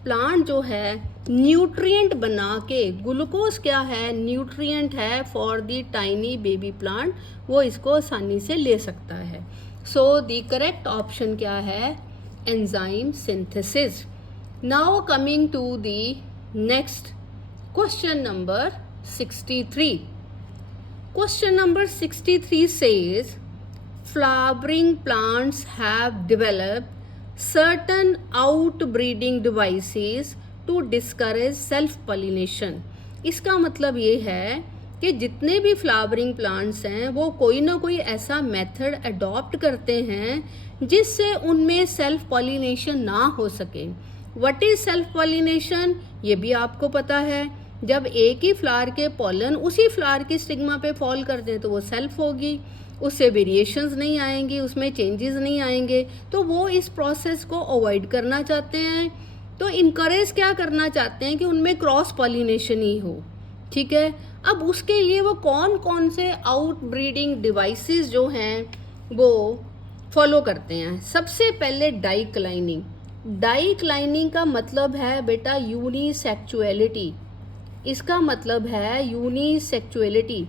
प्लांट जो है न्यूट्रिएंट बना के, ग्लूकोज क्या है, न्यूट्रिएंट है for the tiny baby plant, वो इसको आसानी से ले सकता है। सो द करेक्ट ऑप्शन क्या है, enzyme synthesis. Now coming to the next question number 63. Question number 63 says, flowering plants have developed certain outbreeding devices to discourage self pollination. इसका मतलब ये है कि जितने भी फ्लावरिंग प्लांट्स हैं वो कोई ना कोई ऐसा मेथड अडॉप्ट करते हैं जिससे उनमें सेल्फ पॉलिनेशन ना हो सके। व्हाट इज सेल्फ पॉलिनेशन, ये भी आपको पता है, जब एक ही फ्लावर के पॉलन उसी फ्लावर की स्टिग्मा पे फॉल कर दें तो वो सेल्फ होगी, उससे वेरिएशंस नहीं आएंगी, उसमें चेंजेस नहीं आएंगे, तो वो इस प्रोसेस को अवॉइड करना चाहते हैं। तो इनकरेज क्या करना चाहते हैं कि उनमें क्रॉस पॉलिनेशन ही हो, ठीक है। अब उसके लिए वो कौन कौन से आउट ब्रीडिंग डिवाइसेस जो हैं वो फॉलो करते हैं। सबसे पहले डाइक्लाइनिंग। डाइक्लाइनिंग का मतलब है बेटा यूनिसेक्चुअलिटी। इसका मतलब है यूनिसेक्चुअलिटी,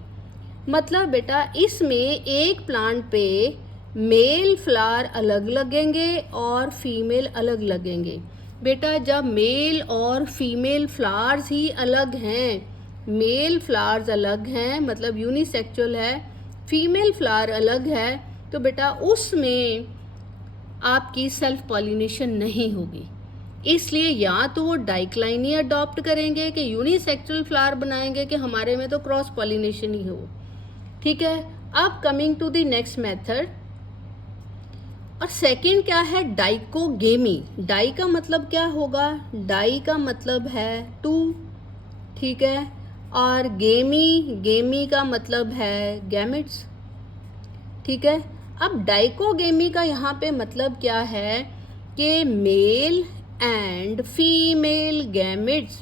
मतलब बेटा इसमें एक प्लांट पे मेल फ्लावर अलग लगेंगे और फीमेल अलग लगेंगे। बेटा जब मेल और फीमेल फ्लावर्स ही अलग हैं, मेल फ्लावर्स अलग हैं मतलब यूनिसेक्चुअल है, फीमेल फ्लावर अलग है, तो बेटा उसमें आपकी सेल्फ पॉलिनेशन नहीं होगी। इसलिए या तो वो डाइक्लाइनी अडॉप्ट करेंगे कि यूनिसेक्सुअल फ्लावर बनाएंगे कि हमारे में तो क्रॉस पॉलिनेशन ही हो, ठीक है। अब coming to the next method, और सेकंड क्या है, डाइकोगेमी। डाई का मतलब क्या होगा, डाई का मतलब है टू, ठीक है, और गेमी का मतलब है गैमेट्स, ठीक है। अब डाइकोगेमी का यहाँ पे मतलब क्या है कि मेल एंड फीमेल गैमेट्स,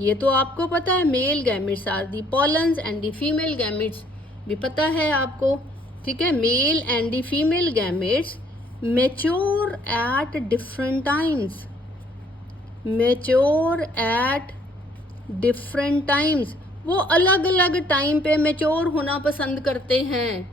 ये तो आपको पता है, male gametes are the pollens and the female gametes भी पता है आपको, ठीक है। Male and the female gametes mature at different times, mature at different times, वो अलग अलग टाइम पे मैच्योर होना पसंद करते हैं,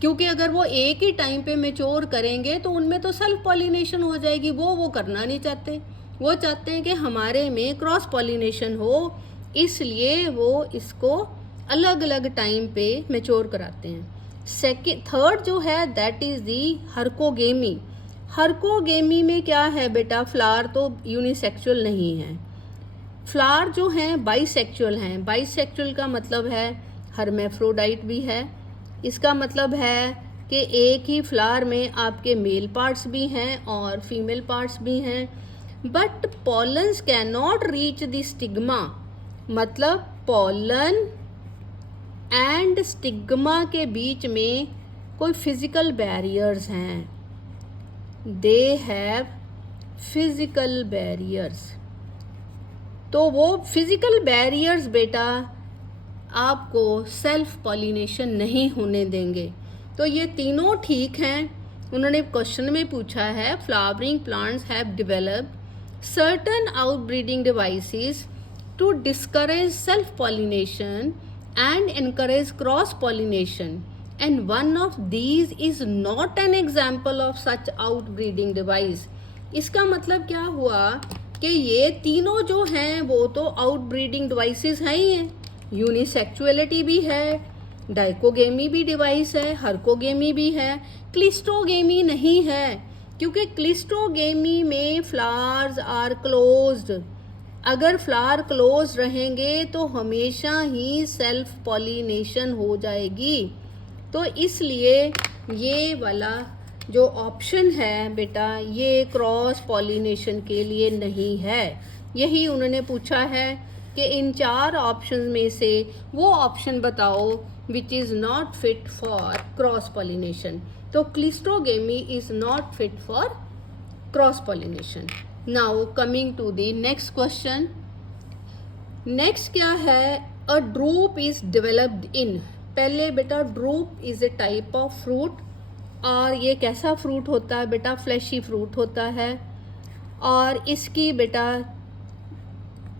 क्योंकि अगर वो एक ही टाइम पे मैच्योर करेंगे तो उनमें तो सेल्फ पॉलिनेशन हो जाएगी, वो करना नहीं चाहते। वो चाहते हैं कि हमारे में क्रॉस पॉलिनेशन हो, इसलिए वो इसको अलग अलग टाइम पे मैच्योर कराते हैं। थर्ड जो है दैट इज़ दी हर्कोगेमी। हर्कोगेमी में क्या है बेटा, फ्लावर तो यूनिसेक्सुअल नहीं है, फ्लावर जो हैं बाइसेक्सुअल हैं। बाइसेक्सुअल का मतलब है हर्मेफ्रोडाइट भी है, इसका मतलब है कि एक ही फ्लावर में आपके मेल पार्ट्स भी हैं और फीमेल पार्ट्स भी हैं। But pollens can not reach the stigma, मतलब पॉलन एंड स्टिग्मा के बीच में कोई फिजिकल बैरियर्स हैं, दे हैव फिजिकल बैरियर्स। तो वो फिजिकल बैरियर्स बेटा आपको सेल्फ पॉलिनेशन नहीं होने देंगे। तो ये तीनों ठीक हैं। उन्होंने क्वेश्चन में पूछा है flowering plants have developed certain outbreeding devices to discourage self pollination and encourage cross pollination, and one of these is not an example of such outbreeding device। इसका मतलब क्या हुआ कि ये तीनों जो हैं वो तो आउटब्रीडिंग डिवाइसेस हैं ही हैं, यूनिसेक्सुअलिटी भी है, डाइकोगेमी भी डिवाइस है, हर्कोगेमी भी है, क्लिस्टोगेमी नहीं है, क्योंकि क्लिस्टोगेमी में फ्लावर्स आर क्लोज्ड। अगर फ्लावर क्लोज रहेंगे तो हमेशा ही सेल्फ पॉलिनेशन हो जाएगी। तो इसलिए ये वाला जो ऑप्शन है बेटा, ये क्रॉस पॉलिनेशन के लिए नहीं है। यही उन्होंने पूछा है कि इन 4 ऑप्शन में से वो ऑप्शन बताओ which is not fit for cross pollination. तो cleistogamy is not fit for cross pollination. Now coming to the next question. Next क्या है, a drupe is developed in. पहले बेटा drupe is a type of fruit, और ये कैसा fruit होता है बेटा, फ्लैशी फ्रूट होता है। और इसकी बेटा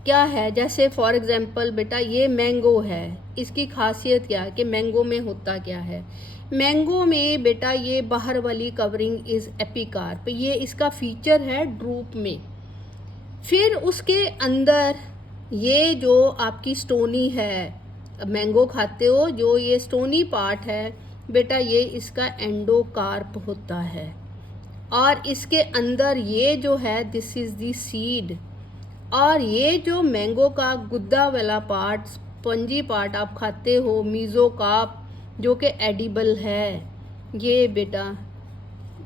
क्या है, जैसे फॉर एग्जांपल बेटा ये मैंगो है, इसकी खासियत क्या है कि मैंगो में होता क्या है, मैंगो में बेटा ये बाहर वाली कवरिंग इज़ एपिकार्प, ये इसका फीचर है ड्रूप में। फिर उसके अंदर ये जो आपकी स्टोनी है, मैंगो खाते हो जो ये स्टोनी पार्ट है बेटा, ये इसका एंडोकार्प होता है। और इसके अंदर ये जो है दिस इज़ दी सीड। और ये जो मैंगो का गुद्दा वाला पार्ट, स्पंजी पार्ट आप खाते हो, मीज़ोकार्प, जो कि एडिबल है, ये बेटा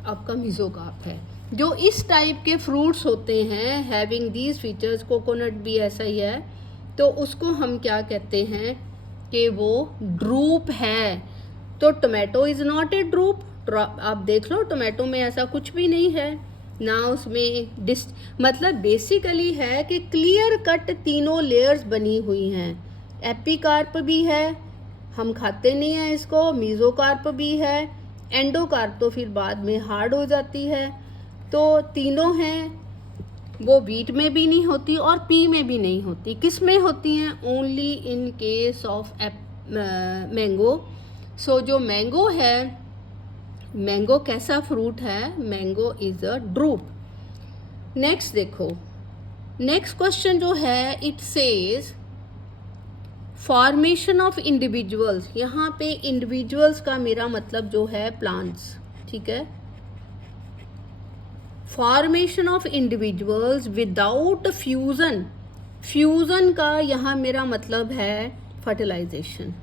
आपका मीज़ोकार्प है। जो इस टाइप के फ्रूट्स होते हैं हैविंग दीज फीचर्स, कोकोनट भी ऐसा ही है, तो उसको हम क्या कहते हैं कि वो ड्रूप है। तो tomato is not a drupe. आप देख लो टोमेटो में ऐसा कुछ भी नहीं है ना, उसमें मतलब बेसिकली है कि क्लियर कट तीनों लेयर्स बनी हुई हैं। एपिकार्प भी है, हम खाते नहीं हैं इसको, मीज़ोकार्प भी है, एंडोकार्प तो फिर बाद में हार्ड हो जाती है। तो तीनों हैं, वो वीट में भी नहीं होती और पी में भी नहीं होती। किस में होती हैं, only in case of mango. So जो मैंगो है, मैंगो कैसा फ्रूट है, mango is a drupe. Next देखो, नेक्स्ट क्वेश्चन जो है, it says formation of individuals. यहाँ पे इंडिविजुअल्स का मेरा मतलब जो है प्लांट्स, ठीक है। Formation of individuals without fusion, fusion का यहाँ मेरा मतलब है फर्टिलाइजेशन,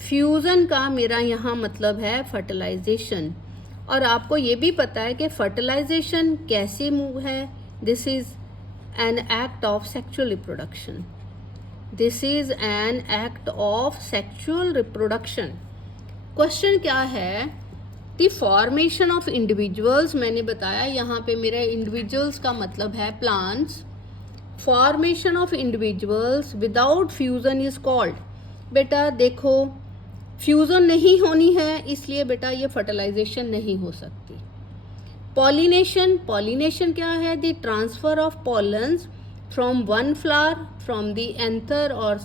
फ्यूज़न का मेरा यहाँ मतलब है फर्टिलाइजेशन। और आपको ये भी पता है कि फर्टिलाइजेशन कैसे मूव है, this is an act of sexual reproduction, this is an act of sexual reproduction. Question क्या है, द फॉर्मेशन ऑफ इंडिविजुअल्स, मैंने बताया यहाँ पे मेरा इंडिविजुअल्स का मतलब है plants. Formation of individuals without fusion is called. बेटा देखो फ्यूज़न नहीं होनी है, इसलिए बेटा ये फर्टिलाइजेशन नहीं हो सकती। पॉलिनेशन, पॉलिनेशन क्या है, the transfer of pollens from one flower, from the anther or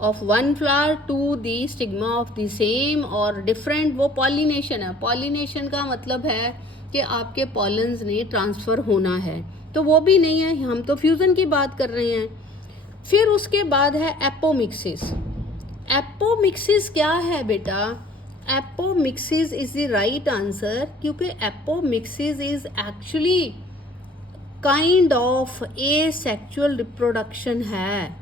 of one flower to the stigma of the same or different, वो पॉलिनेशन है। पॉलिनेशन का मतलब है कि आपके पॉलन्स ने ट्रांसफ़र होना है, तो वो भी नहीं है, हम तो फ्यूज़न की बात कर रहे हैं। फिर उसके बाद है एपोमिक्सिस। एपोमिक्सिस क्या है बेटा, apomixis is the right answer, क्योंकि apomixis is actually kind of a sexual reproduction है।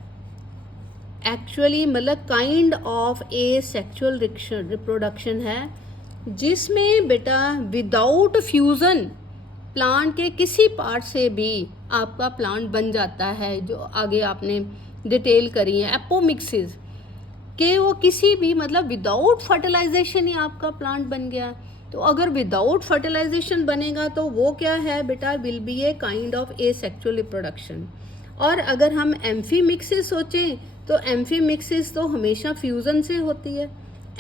एक्चुअली मतलब kind of a sexual reproduction है, जिसमें बेटा विदाउट फ्यूज़न प्लांट के किसी पार्ट से भी आपका प्लांट बन जाता है, जो आगे आपने डिटेल करी है एपोमिक्सिस कि वो किसी भी मतलब विदाउट फर्टिलाइजेशन ही आपका प्लांट बन गया। तो अगर विदाउट फर्टिलाइजेशन बनेगा तो वो क्या है बेटा, will be a kind of a sexual reproduction. और अगर हम एम्फीमिक्सिस सोचें तो एम्फीमिक्सिस तो हमेशा फ्यूज़न से होती है।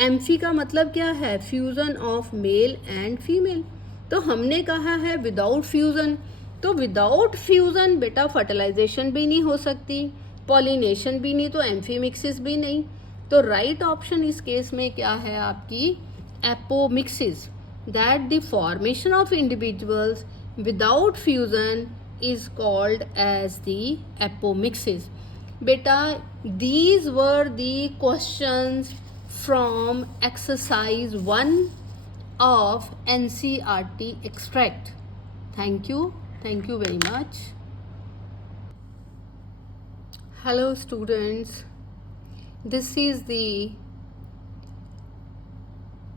एम्फी का मतलब क्या है, fusion of male and female. तो हमने कहा है विदाउट फ्यूज़न, तो विदाउट फ्यूज़न बेटा फर्टिलाइजेशन भी नहीं हो सकती, पॉलिनेशन भी नहीं, तो एम्फीमिक्सिस भी नहीं। तो राइट ऑप्शन इस केस में क्या है आपकी, apomixis, that the formation of individuals without fusion is called as the apomixis. बेटा these were the questions from exercise 1 of NCERT extract. Thank you very much. Hello students, this is the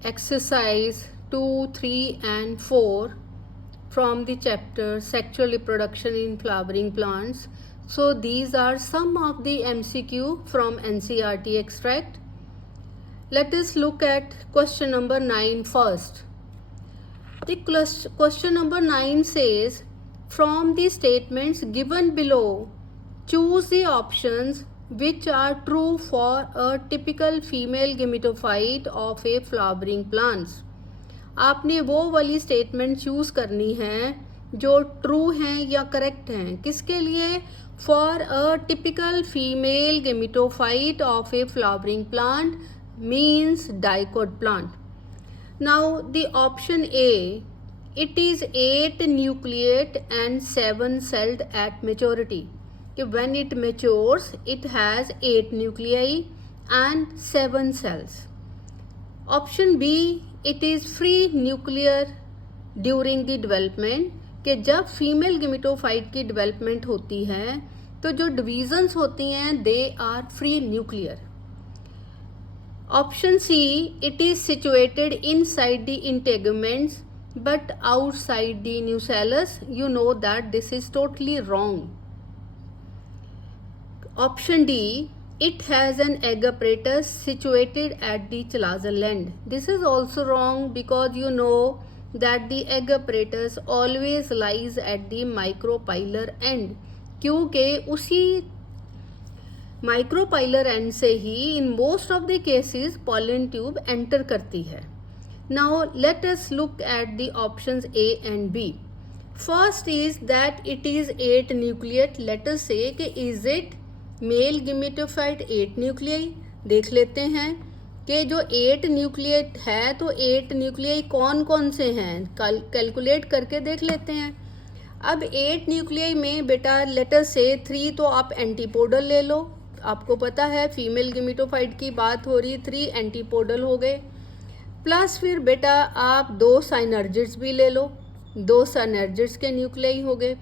exercise 2, 3 and 4 from the chapter sexual reproduction in flowering plants. So these are some of the MCQ from NCERT extract. Let us look at question number 9 first. The question number 9 says, from the statements given below, choose the options which are true for a typical female gametophyte of a flowering plants. आपने वो वाली statement choose करनी है जो true हैं या correct हैं. किसके लिए? For a typical female gametophyte of A flowering plant means dicot plant. Now the option A, it is 8 nucleate and 7 celled at maturity. When it matures, it has 8 nuclei and 7 cells. Option B, it is free nuclear during the development. कि जब female gametophyte की development होती है तो जो divisions होती हैं they are free nuclear. Option C, it is situated inside the integuments but outside the nucellus. You know that this is totally wrong. Option D, it has an egg apparatus situated at the chalazal end. This is also wrong because you know that the egg apparatus always lies at the micropylar end. क्योंकि उसी micropylar end से ही in most of the cases pollen tube enter करती है. Now let us look at the options A and B. First is that it is 8 nucleate. Let us say कि is it male gametophyte 8 nuclei. देख लेते हैं कि जो 8 nucleate है तो 8 न्यूक्लियाई कौन कौन से हैं, कैलकुलेट करके देख लेते हैं. अब 8 न्यूक्लियाई में बेटा लेटर से 3 तो आप एंटीपोडल ले लो. आपको पता है फीमेल गेमेटोफाइट की बात हो रही, 3 एंटीपोडल हो गए. प्लस फिर बेटा आप 2 साइनर्जिड्स भी ले लो, 2 साइनर्जिड्स के न्यूक्लियाई हो गए.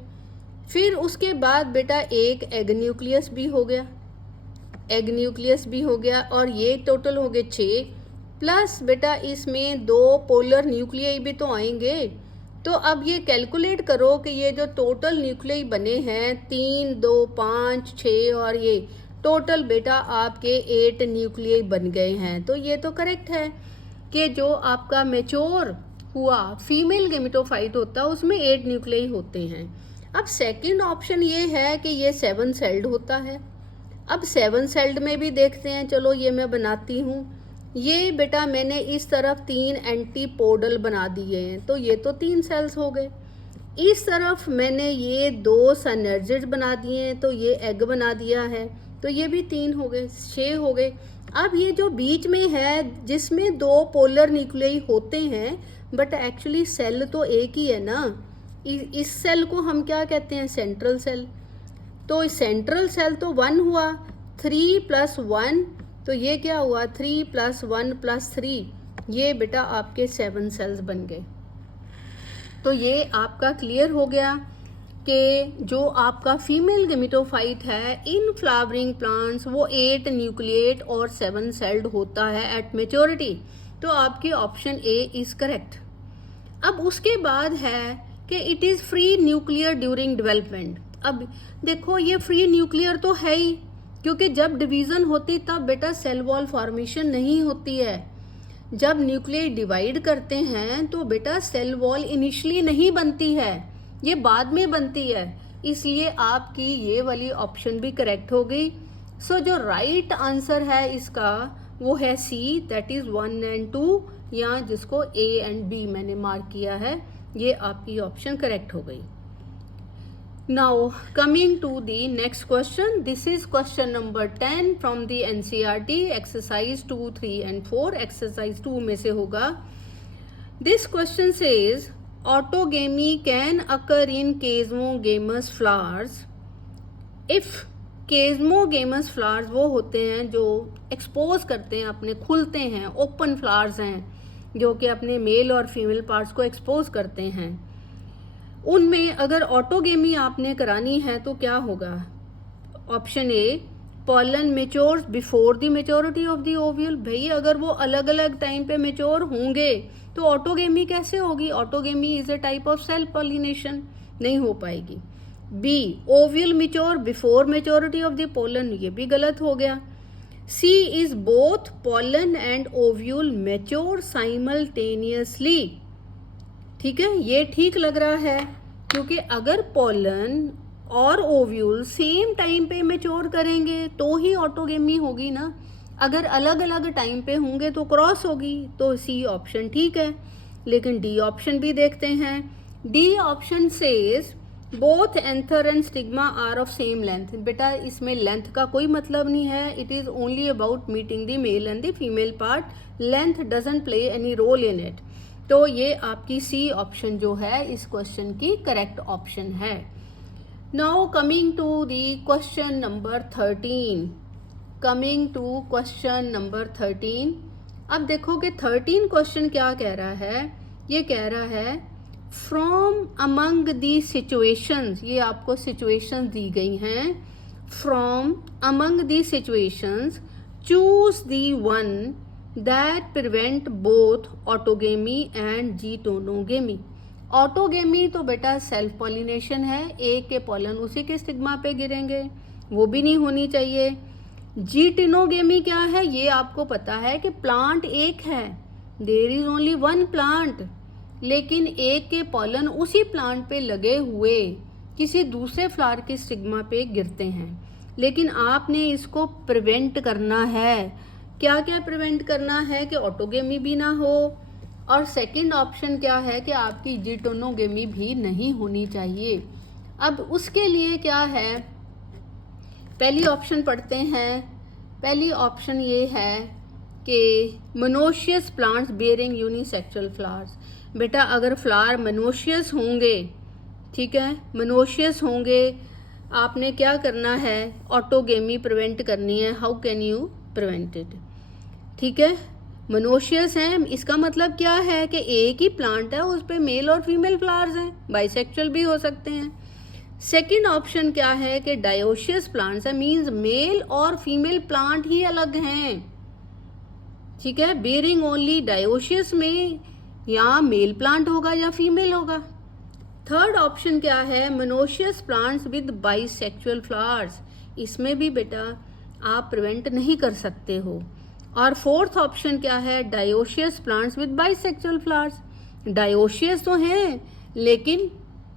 फिर उसके बाद बेटा एक एग न्यूक्लियस भी हो गया, एग न्यूक्लियस भी हो गया और ये टोटल हो गए 6. प्लस बेटा इसमें 2 पोलर न्यूक्लियाई भी तो आएंगे. तो अब ये कैलकुलेट करो कि ये जो टोटल न्यूक्लियाई बने हैं 3, 2, 5, 6 और ये टोटल बेटा आपके 8 न्यूक्लियाई बन गए हैं. तो ये तो करेक्ट है कि जो आपका मेच्योर हुआ फीमेल गेमेटोफाइट होता है उसमें 8 न्यूक्लियाई होते हैं. अब सेकंड ऑप्शन ये है कि ये 7 सेल्ड होता है. अब 7 सेल्ड में भी देखते हैं, चलो ये मैं बनाती हूँ. ये बेटा मैंने इस तरफ 3 एंटीपोडल बना दिए हैं तो ये तो 3 सेल्स हो गए. इस तरफ मैंने ये 2 सिनर्जिड बना दिए हैं तो ये एग बना दिया है तो ये भी 3 हो गए, 6 हो गए. अब ये जो बीच में है जिसमें 2 पोलर न्यूक्लियाई होते हैं बट एक्चुअली सेल तो एक ही है ना. इस सेल को हम क्या कहते हैं? Central cell. तो सेंट्रल सेल तो 1 हुआ, 3 + 1 तो ये क्या हुआ 3 + 1 + 3, ये बेटा आपके 7 सेल्स बन गए. तो ये आपका क्लियर हो गया कि जो आपका फीमेल गेमेटोफाइट है इन फ्लावरिंग प्लांट्स वो 8 न्यूक्लिएट और 7 सेल्ड होता है एट मेच्योरिटी. तो आपकी ऑप्शन ए इज करेक्ट. अब उसके बाद है कि it is free nuclear during development. अब देखो ये फ्री न्यूक्लियर तो है ही क्योंकि जब डिवीज़न होती तब बेटा सेल वॉल फॉर्मेशन नहीं होती है. जब न्यूक्लियर डिवाइड करते हैं तो बेटा सेल वॉल इनिशियली नहीं बनती है, ये बाद में बनती है. इसलिए आपकी ये वाली ऑप्शन भी करेक्ट हो गई. सो जो राइट आंसर है इसका वो है सी, दैट इज़ 1 and 2, या जिसको ए एंड बी मैंने मार्क किया है. ये आपकी ऑप्शन करेक्ट हो गई. Now coming to the next question, this is question number 10 from the NCERT exercise 2, 3 and 4. exercise 2 में से होगा. This question says autogamy can occur in casemogamous flowers if chasmogamous flowers वो होते हैं जो एक्सपोज करते हैं, अपने खुलते हैं, ओपन फ्लावर्स हैं जो कि अपने मेल और फीमेल पार्ट्स को एक्सपोज करते हैं। उनमें अगर ऑटोगेमी आपने करानी है तो क्या होगा? Option A, pollen matures before the maturity of the ovule. भाई अगर वो अलग अलग टाइम पे मेच्योर होंगे तो ऑटोगेमी कैसे होगी? Autogamy is a type of self pollination, नहीं हो पाएगी। B, ovule mature before maturity of the pollen, ये भी गलत हो गया। C is both pollen and ovule mature simultaneously. ठीक है, ये ठीक लग रहा है, क्योंकि अगर पोलन और ओव्यूल सेम टाइम पे मेच्योर करेंगे तो ही ऑटोगेमी होगी ना। अगर अलग अलग टाइम पे होंगे तो क्रॉस होगी। तो सी ऑप्शन ठीक है, लेकिन डी ऑप्शन भी देखते हैं। D option says both anther and stigma are of same length. बेटा इसमें लेंथ का कोई मतलब नहीं है, it is only about meeting the male and the female part. Length doesn't play any role in it. तो ये आपकी सी ऑप्शन जो है इस क्वेश्चन की करेक्ट ऑप्शन है। Now coming to the question number 13। Coming to question number 13। अब देखो कि 13 क्वेश्चन क्या कह रहा है? ये कह रहा है फ्रॉम अमंग दी सिचुएशंस, ये आपको सिचुएशंस दी गई हैं। From among the situations choose the one that prevent both autogamy and geitonogamy. Autogamy तो बेटा सेल्फ पॉलिनेशन है, एक के पॉलन उसी के स्टिग्मा पे गिरेंगे, वो भी नहीं होनी चाहिए। जीटिनोगेमी क्या है? ये आपको पता है कि प्लांट एक है, there is only one plant, लेकिन एक के पॉलन उसी प्लांट पे लगे हुए किसी दूसरे फ्लावर के स्टिग्मा पे गिरते हैं, लेकिन आपने इसको प्रिवेंट करना है। क्या क्या प्रिवेंट करना है? कि ऑटोगेमी भी ना हो, और सेकंड ऑप्शन क्या है कि आपकी जीटोनोगेमी भी नहीं होनी चाहिए। अब उसके लिए क्या है? पहली ऑप्शन पढ़ते हैं। पहली ऑप्शन ये है कि monoecious plants bearing unisexual flowers. बेटा अगर फ्लावर मोनोशियस होंगे, ठीक है, मोनोशियस होंगे, आपने क्या करना है? ऑटोगेमी प्रिवेंट करनी है। How can you prevent it? ठीक है, मोनोशियस हैं, इसका मतलब क्या है कि एक ही प्लांट है, उस पर मेल और फीमेल फ्लावर्स हैं, बाइसेक्सुअल भी हो सकते हैं। सेकंड ऑप्शन क्या है? कि डायोशियस प्लांट्स है, मींस मेल और फीमेल प्लांट ही अलग हैं। ठीक है, बेयरिंग ओनली डायोशियस में या मेल प्लांट होगा या फीमेल होगा। थर्ड ऑप्शन क्या है? Monoecious plants with bisexual flowers, इसमें भी बेटा आप प्रिवेंट नहीं कर सकते हो। और फोर्थ ऑप्शन क्या है? Dioecious plants with bisexual flowers. Dioecious तो हैं लेकिन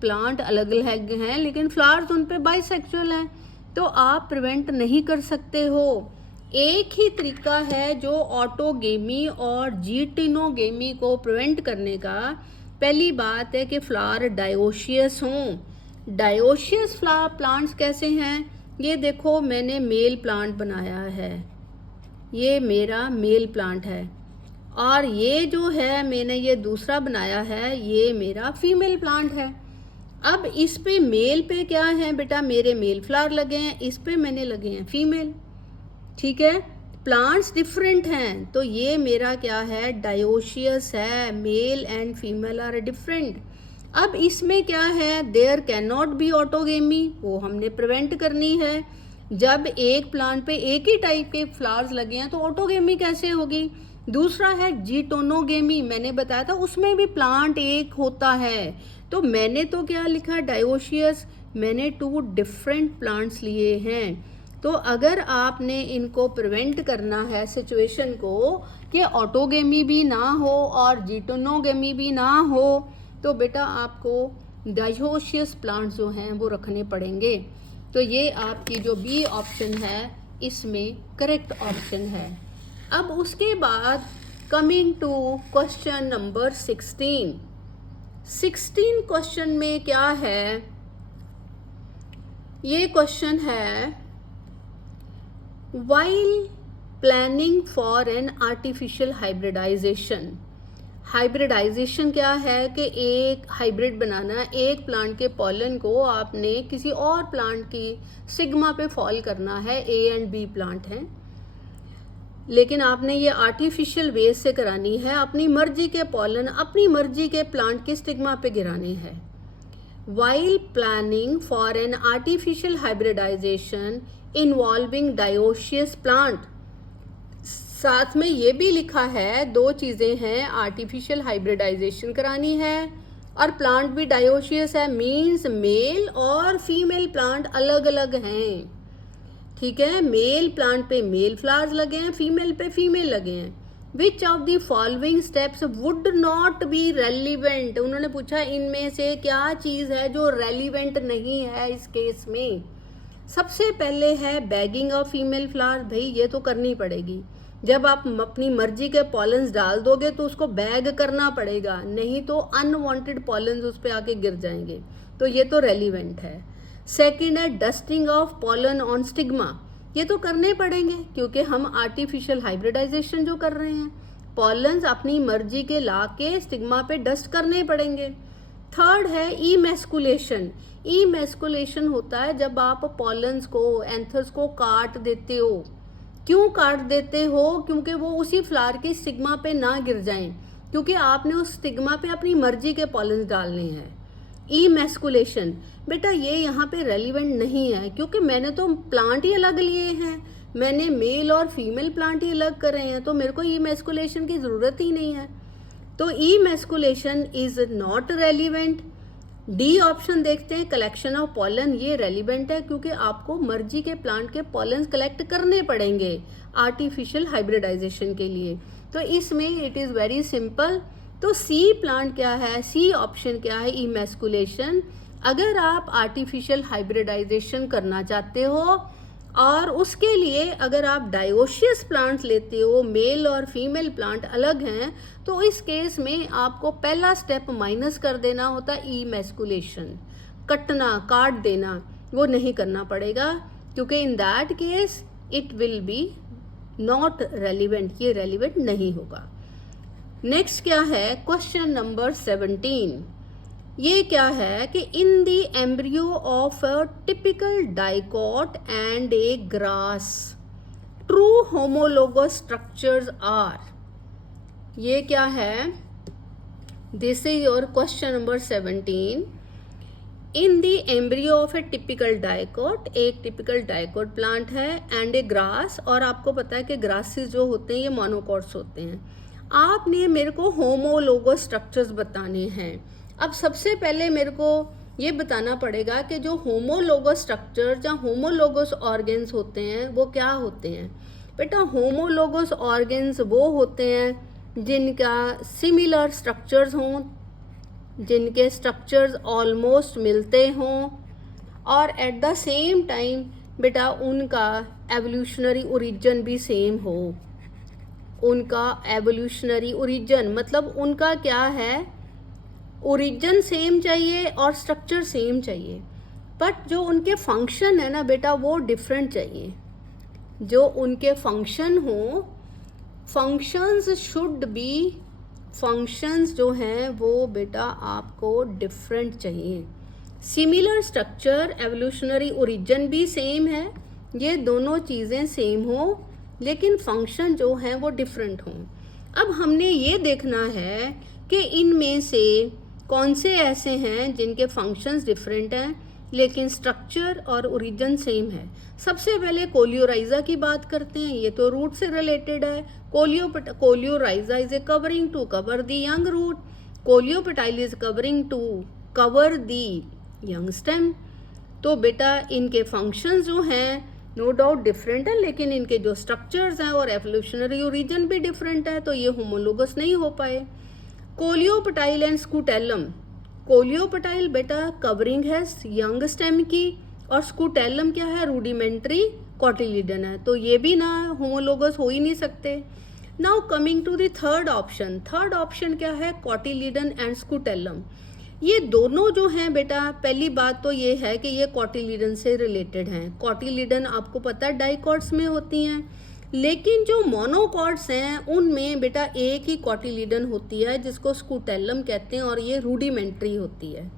प्लांट अलग अलग हैं, लेकिन फ्लावर्स उन पे बाइसेक्सुअल हैं, तो आप प्रिवेंट नहीं कर सकते हो। एक ही तरीका है जो ऑटोगेमी और जीटिनोगेमी को प्रिवेंट करने का। पहली बात है कि फ्लावर डायोशियस हों। डायोशियस फ्लावर प्लांट्स कैसे हैं? ये देखो, मैंने मेल प्लांट बनाया है, ये मेरा मेल प्लांट है, और ये जो है मैंने ये दूसरा बनाया है, ये मेरा फीमेल प्लांट है। अब इस पे मेल पे क्या है बेटा? मेरे मेल फ्लावर लगे हैं, इस पे मैंने लगे हैं फीमेल। ठीक है, प्लांट्स डिफरेंट हैं, तो ये मेरा क्या है? डायोशियस है, male and female are different. अब इसमें क्या है? There can not be autogamy, वो हमने प्रिवेंट करनी है। जब एक प्लांट पे एक ही टाइप के फ्लावर्स लगे हैं तो ऑटोगेमी कैसे होगी? दूसरा है जीटोनोगेमी, मैंने बताया था उसमें भी प्लांट एक होता है, तो मैंने तो क्या लिखा? डायोशियस, मैंने 2 डिफरेंट प्लांट्स लिए हैं। तो अगर आपने इनको प्रिवेंट करना है सिचुएशन को कि ऑटोगेमी भी ना हो और जीटोनोगेमी भी ना हो, तो बेटा आपको डायोशियस प्लांट्स जो हैं वो रखने पड़ेंगे। तो ये आपकी जो बी ऑप्शन है इसमें करेक्ट ऑप्शन है। अब उसके बाद coming to question number 16। 16 question में क्या है? ये क्वेश्चन है, while planning for an artificial hybridization, hybridization क्या है कि एक हाइब्रिड बनाना, एक प्लांट के पॉलन को आपने किसी और प्लांट की सिग्मा पे फॉल करना है, ए एंड बी प्लांट हैं, लेकिन आपने ये आर्टिफिशियल वे से करानी है, अपनी मर्जी के पॉलन अपनी मर्जी के प्लांट की स्टिग्मा पे गिरानी है। While planning for an artificial hybridization involving dioecious plant, साथ में ये भी लिखा है, दो चीज़ें हैं, आर्टिफिशियल हाइब्रिडाइजेशन करानी है और प्लांट भी डायोशियस है, मीन्स मेल और फीमेल प्लांट अलग अलग हैं, ठीक है। मेल प्लांट पे मेल फ्लावर्स लगे हैं, फीमेल पे फीमेल लगे हैं। विच of the following steps would not be relevant, उन्होंने पूछा इनमें से क्या चीज़ है जो रेलिवेंट नहीं है इस केस में। सबसे पहले है बैगिंग ऑफ फीमेल फ्लावर, भाई ये तो करनी पड़ेगी, जब आप अपनी मर्जी के पॉलन्स डाल दोगे तो उसको बैग करना पड़ेगा, नहीं तो अनवांटेड पॉलन्स उस पर आके गिर जाएंगे, तो ये तो रेलिवेंट है। सेकेंड है dusting of pollen on stigma, ये तो करने पड़ेंगे क्योंकि हम आर्टिफिशियल हाइब्रिडाइजेशन जो कर रहे हैं, पॉलन्स अपनी मर्जी के ला के स्टिग्मा पे डस्ट करने पड़ेंगे। थर्ड है ईमैस्कुलेशन, ईमैस्कुलेशन होता है जब आप पॉलन्स को, एंथर्स को काट देते हो। क्यों काट देते हो? क्योंकि वो उसी फ्लावर की स्टिग्मा पे ना गिर जाएं, क्योंकि आपने उस स्टिग्मा पे अपनी मर्जी के पॉलन्स डालने हैं। ईमैस्कुलेशन बेटा ये यहाँ पे रेलिवेंट नहीं है, क्योंकि मैंने तो प्लांट ही अलग लिए हैं, मैंने मेल और फीमेल प्लांट ही अलग कर रहे हैं, तो मेरे को ईमैस्कुलेशन की ज़रूरत ही नहीं है, तो emasculation is not relevant. D option देखते हैं, कलेक्शन ऑफ पॉलन, ये रेलिवेंट है क्योंकि आपको मर्जी के प्लांट के पॉलन कलेक्ट करने पड़ेंगे आर्टिफिशियल हाइब्रिडाइजेशन के लिए, तो इसमें इट इज़ वेरी सिंपल। तो सी प्लांट क्या है, सी ऑप्शन क्या है, ईमैस्कुलेशन। अगर आप आर्टिफिशियल हाइब्रिडाइजेशन करना चाहते हो और उसके लिए अगर आप डायोशियस प्लांट्स लेते हो, मेल और फीमेल प्लांट अलग हैं, तो इस केस में आपको पहला स्टेप माइनस कर देना होता है, ईमैस्कुलेशन, कटना, काट देना, वो नहीं करना पड़ेगा, क्योंकि in that case it will be not relevant, ये रेलिवेंट नहीं होगा। नेक्स्ट क्या है, क्वेश्चन नंबर 17, ये क्या है कि in the embryo of a typical dicot and a grass true homologous structures are, ये क्या है, this is your question number 17। In the embryo of a typical dicot, एक टिपिकल डाइकॉट प्लांट है, and a grass, और आपको पता है कि ग्रासेस जो होते हैं ये मोनोकॉट्स होते हैं। आपने मेरे को होमोलोगस स्ट्रक्चर्स बताने हैं। अब सबसे पहले मेरे को ये बताना पड़ेगा कि जो होमोलोगस स्ट्रक्चर या होमोलोगस ऑर्गन्स होते हैं वो क्या होते हैं। बेटा होमोलोगस ऑर्गन्स वो होते हैं जिनका सिमिलर स्ट्रक्चर्स हों, जिनके स्ट्रक्चर्स ऑलमोस्ट मिलते हों, और एट द सेम टाइम बेटा उनका एवोल्यूशनरी ओरिजिन भी सेम हो। उनका एवोल्यूशनरी ओरिजिन मतलब उनका क्या है, ओरिजिन सेम चाहिए और स्ट्रक्चर सेम चाहिए, बट जो उनके फंक्शन है ना बेटा वो डिफरेंट चाहिए। जो उनके फंक्शन हो, फंक्शंस शुड बी, फंक्शंस जो हैं वो बेटा आपको डिफरेंट चाहिए। सिमिलर स्ट्रक्चर, एवोल्यूशनरी ओरिजिन भी सेम है, ये दोनों चीज़ें सेम हो, लेकिन फंक्शन जो हैं वो डिफरेंट हों। अब हमने ये देखना है कि इनमें से कौन से ऐसे हैं जिनके फंक्शंस डिफरेंट हैं लेकिन स्ट्रक्चर और ओरिजिन सेम है। सबसे पहले कोलियोराइजा की बात करते हैं, ये तो रूट से रिलेटेड है। Coleorhiza is a covering to cover the young root, coleoptile is covering to cover the young stem. तो बेटा इनके फंक्शंस जो हैं नो डाउट डिफरेंट है, लेकिन इनके जो स्ट्रक्चर्स हैं और एवोल्यूशनरी ओरिजिन भी डिफरेंट है, तो ये होमोलोगस नहीं हो पाए। कोलियोपेटाइल एंड स्कूटेलम, कोलियोपेटाइल बेटा कवरिंग है यंग स्टेम की, और स्कूटेलम क्या है, रूडिमेंट्री कॉटिलिडन है, तो ये भी ना होमोलोगस हो ही नहीं सकते। Now coming to the third option, third option क्या है, कॉटिलिडन एंड स्कूटेलम। ये दोनों जो हैं बेटा, पहली बात तो ये है कि ये कॉटिलिडन से रिलेटेड हैं। कॉटिलिडन आपको पता है डाइकॉट्स में होती हैं, लेकिन जो मोनोकॉट्स हैं उनमें बेटा एक ही कॉटिलीडन होती है जिसको स्कूटेलम कहते हैं और ये रूडिमेंट्री होती है।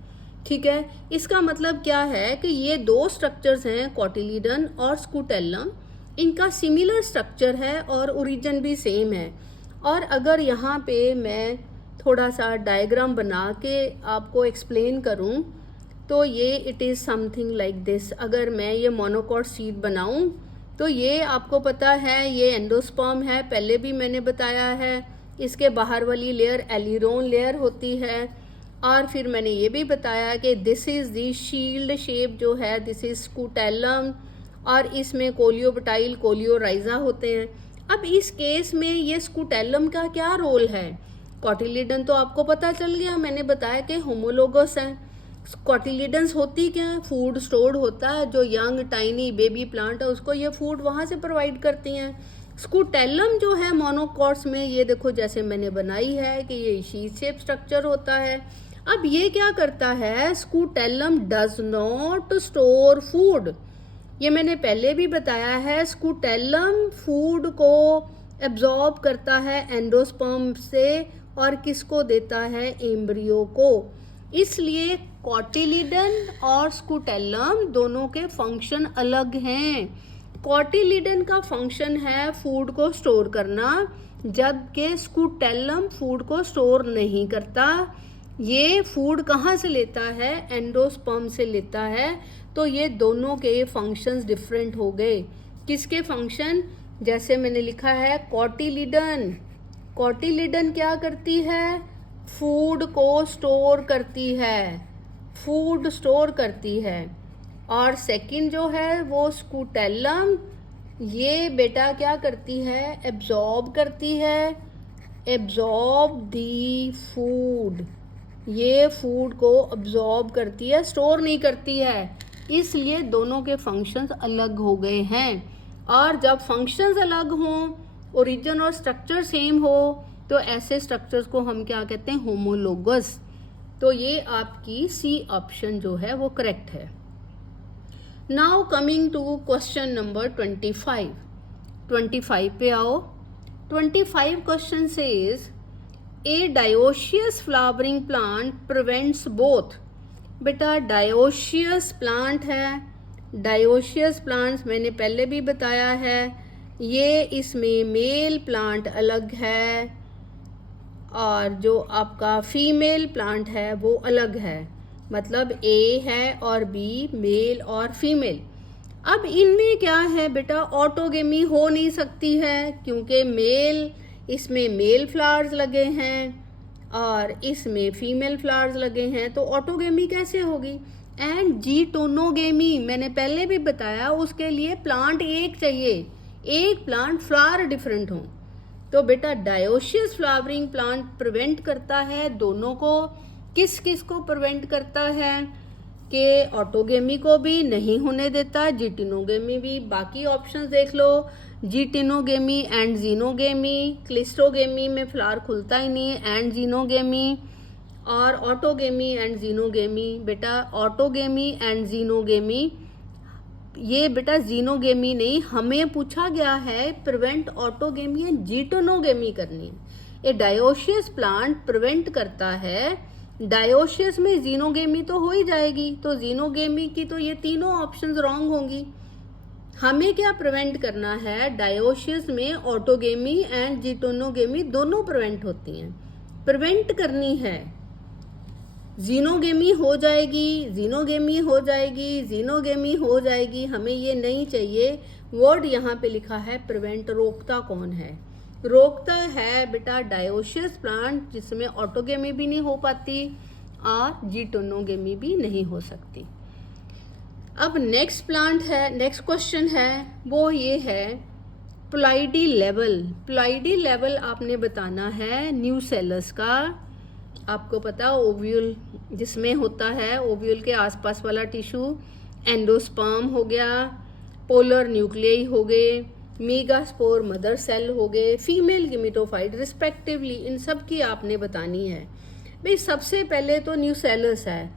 ठीक है, इसका मतलब क्या है कि ये दो स्ट्रक्चर्स हैं कॉटिलीडन और स्कूटेलम, इनका सिमिलर स्ट्रक्चर है और ओरिजिन भी सेम है। और अगर यहाँ पे मैं थोड़ा सा डायग्राम बना के आपको एक्सप्लेन करूँ तो ये it is something like this. अगर मैं ये मोनोकॉट सीड बनाऊँ तो ये आपको पता है ये एंडोस्पर्म है, पहले भी मैंने बताया है। इसके बाहर वाली लेयर एलिरोन लेयर होती है और फिर मैंने ये भी बताया कि this is the shield shape जो है, दिस इज़ स्कूटेलम और इसमें कोलियोबटाइल कोलियोराइजा होते हैं। अब इस केस में ये स्कूटेलम का क्या रोल है? कॉटिलीडन तो आपको पता चल गया, मैंने बताया कि होमोलोगस है। कॉटिलीडन्स होती क्या है? फूड स्टोर्ड होता है, जो यंग टाइनी बेबी प्लांट है उसको ये फूड वहाँ से प्रोवाइड करती हैं। स्कूटेलम जो है मोनोकॉट्स में, ये देखो जैसे मैंने बनाई है कि ये शीट शेप स्ट्रक्चर होता है। अब ये क्या करता है? Scutellum does not store food, ये मैंने पहले भी बताया है। स्कूटेलम फूड को एब्जॉर्ब करता है एंडोस्पर्म से और किसको देता है? एम्ब्रियो को। इसलिए कॉटिलीडन और स्कूटेलम दोनों के फंक्शन अलग हैं। कॉटिलीडन का फंक्शन है फूड को स्टोर करना, जबकि स्कूटेलम फूड को स्टोर नहीं करता। ये फूड कहाँ से लेता है? एंडोस्पर्म से लेता है। तो ये दोनों के फंक्शंस डिफरेंट हो गए। किसके फंक्शन? जैसे मैंने लिखा है कॉटिलीडन, कॉटिलीडन क्या करती है? फूड को स्टोर करती है, फूड स्टोर करती है। और सेकंड जो है वो स्कूटेलम, ये बेटा क्या करती है? एब्जॉर्ब करती है, एब्जॉर्ब दी फूड, ये फूड को अब्जॉर्ब करती है, स्टोर नहीं करती है। इसलिए दोनों के फंक्शंस अलग हो गए हैं। और जब फंक्शंस अलग हों, ओरिजिन और स्ट्रक्चर सेम हो, तो ऐसे स्ट्रक्चर्स को हम क्या कहते हैं? होमोलोगस। तो ये आपकी सी ऑप्शन जो है वो करेक्ट है। Now coming to question number 25। 25 पे आओ। 25 क्वेश्चन says a dioecious flowering plant prevents both. बेटा डायोशियस प्लांट है, डायोशियस प्लांट्स मैंने पहले भी बताया है, ये इसमें मेल प्लांट अलग है और जो आपका फीमेल प्लांट है वो अलग है। मतलब ए है और बी, मेल और फीमेल। अब इनमें क्या है बेटा? ऑटोगेमी हो नहीं सकती है क्योंकि मेल, इसमें मेल फ्लावर्स लगे हैं और इसमें फीमेल फ्लावर्स लगे हैं, तो ऑटोगेमी कैसे होगी? एंड जीटोनोगेमी मैंने पहले भी बताया, उसके लिए प्लांट एक चाहिए, एक प्लांट फ्लावर डिफरेंट हो। तो बेटा डायोशियस फ्लावरिंग प्लांट प्रिवेंट करता है दोनों को। किस किस को प्रिवेंट करता है? कि ऑटोगेमी को भी नहीं होने देता, जीटिनोगेमी भी। बाकी ऑप्शंस देख लो, जीटिनोगेमी एंड जीनोगेमी, क्लिस्टोगेमी में फ्लावर खुलता ही नहीं है, एंड जीनोगेमी, और ऑटोगेमी एंड जीनोगेमी। बेटा ऑटोगेमी एंड जीनोगेमी, ये बेटा जीनोगेमी नहीं, हमें पूछा गया है प्रिवेंट ऑटोगेमी एंड जीटोनोगेमी करनी है। ये डायोशियस प्लांट प्रिवेंट करता है। डायोशियस में जीनोगेमी तो हो ही जाएगी, तो जीनोगेमी की तो ये तीनों ऑप्शंस रॉन्ग होंगी। हमें क्या प्रिवेंट करना है? डायोशियस में ऑटोगेमी एंड जीटोनोगेमी दोनों प्रिवेंट होती हैं, प्रिवेंट करनी है। जीनोगेमी हो जाएगी, जीनोगेमी हो जाएगी, जीनोगेमी हो जाएगी, हमें ये नहीं चाहिए। वर्ड यहाँ पे लिखा है प्रिवेंट, रोकता कौन है? रोकता है बेटा डायोशियस प्लांट जिसमें ऑटोगेमी भी नहीं हो पाती और जीटोनोगेमी भी नहीं हो सकती। अब नेक्स्ट प्लांट है, नेक्स्ट क्वेश्चन है वो ये है प्लाइडी लेवल। प्लाइडी लेवल आपने बताना है न्यूसेलस का। आपको पता ओव्यूल जिसमें होता है, ओव्यूल के आसपास वाला टिश्यू एंडोस्पर्म हो गया, पोलर न्यूक्लियाई हो गए, मेगास्पोर मदर सेल हो गए, फीमेल गिमेटोफाइट रिस्पेक्टिवली। इन सब की आपने बतानी है। भाई सबसे पहले तो न्यूसेलस है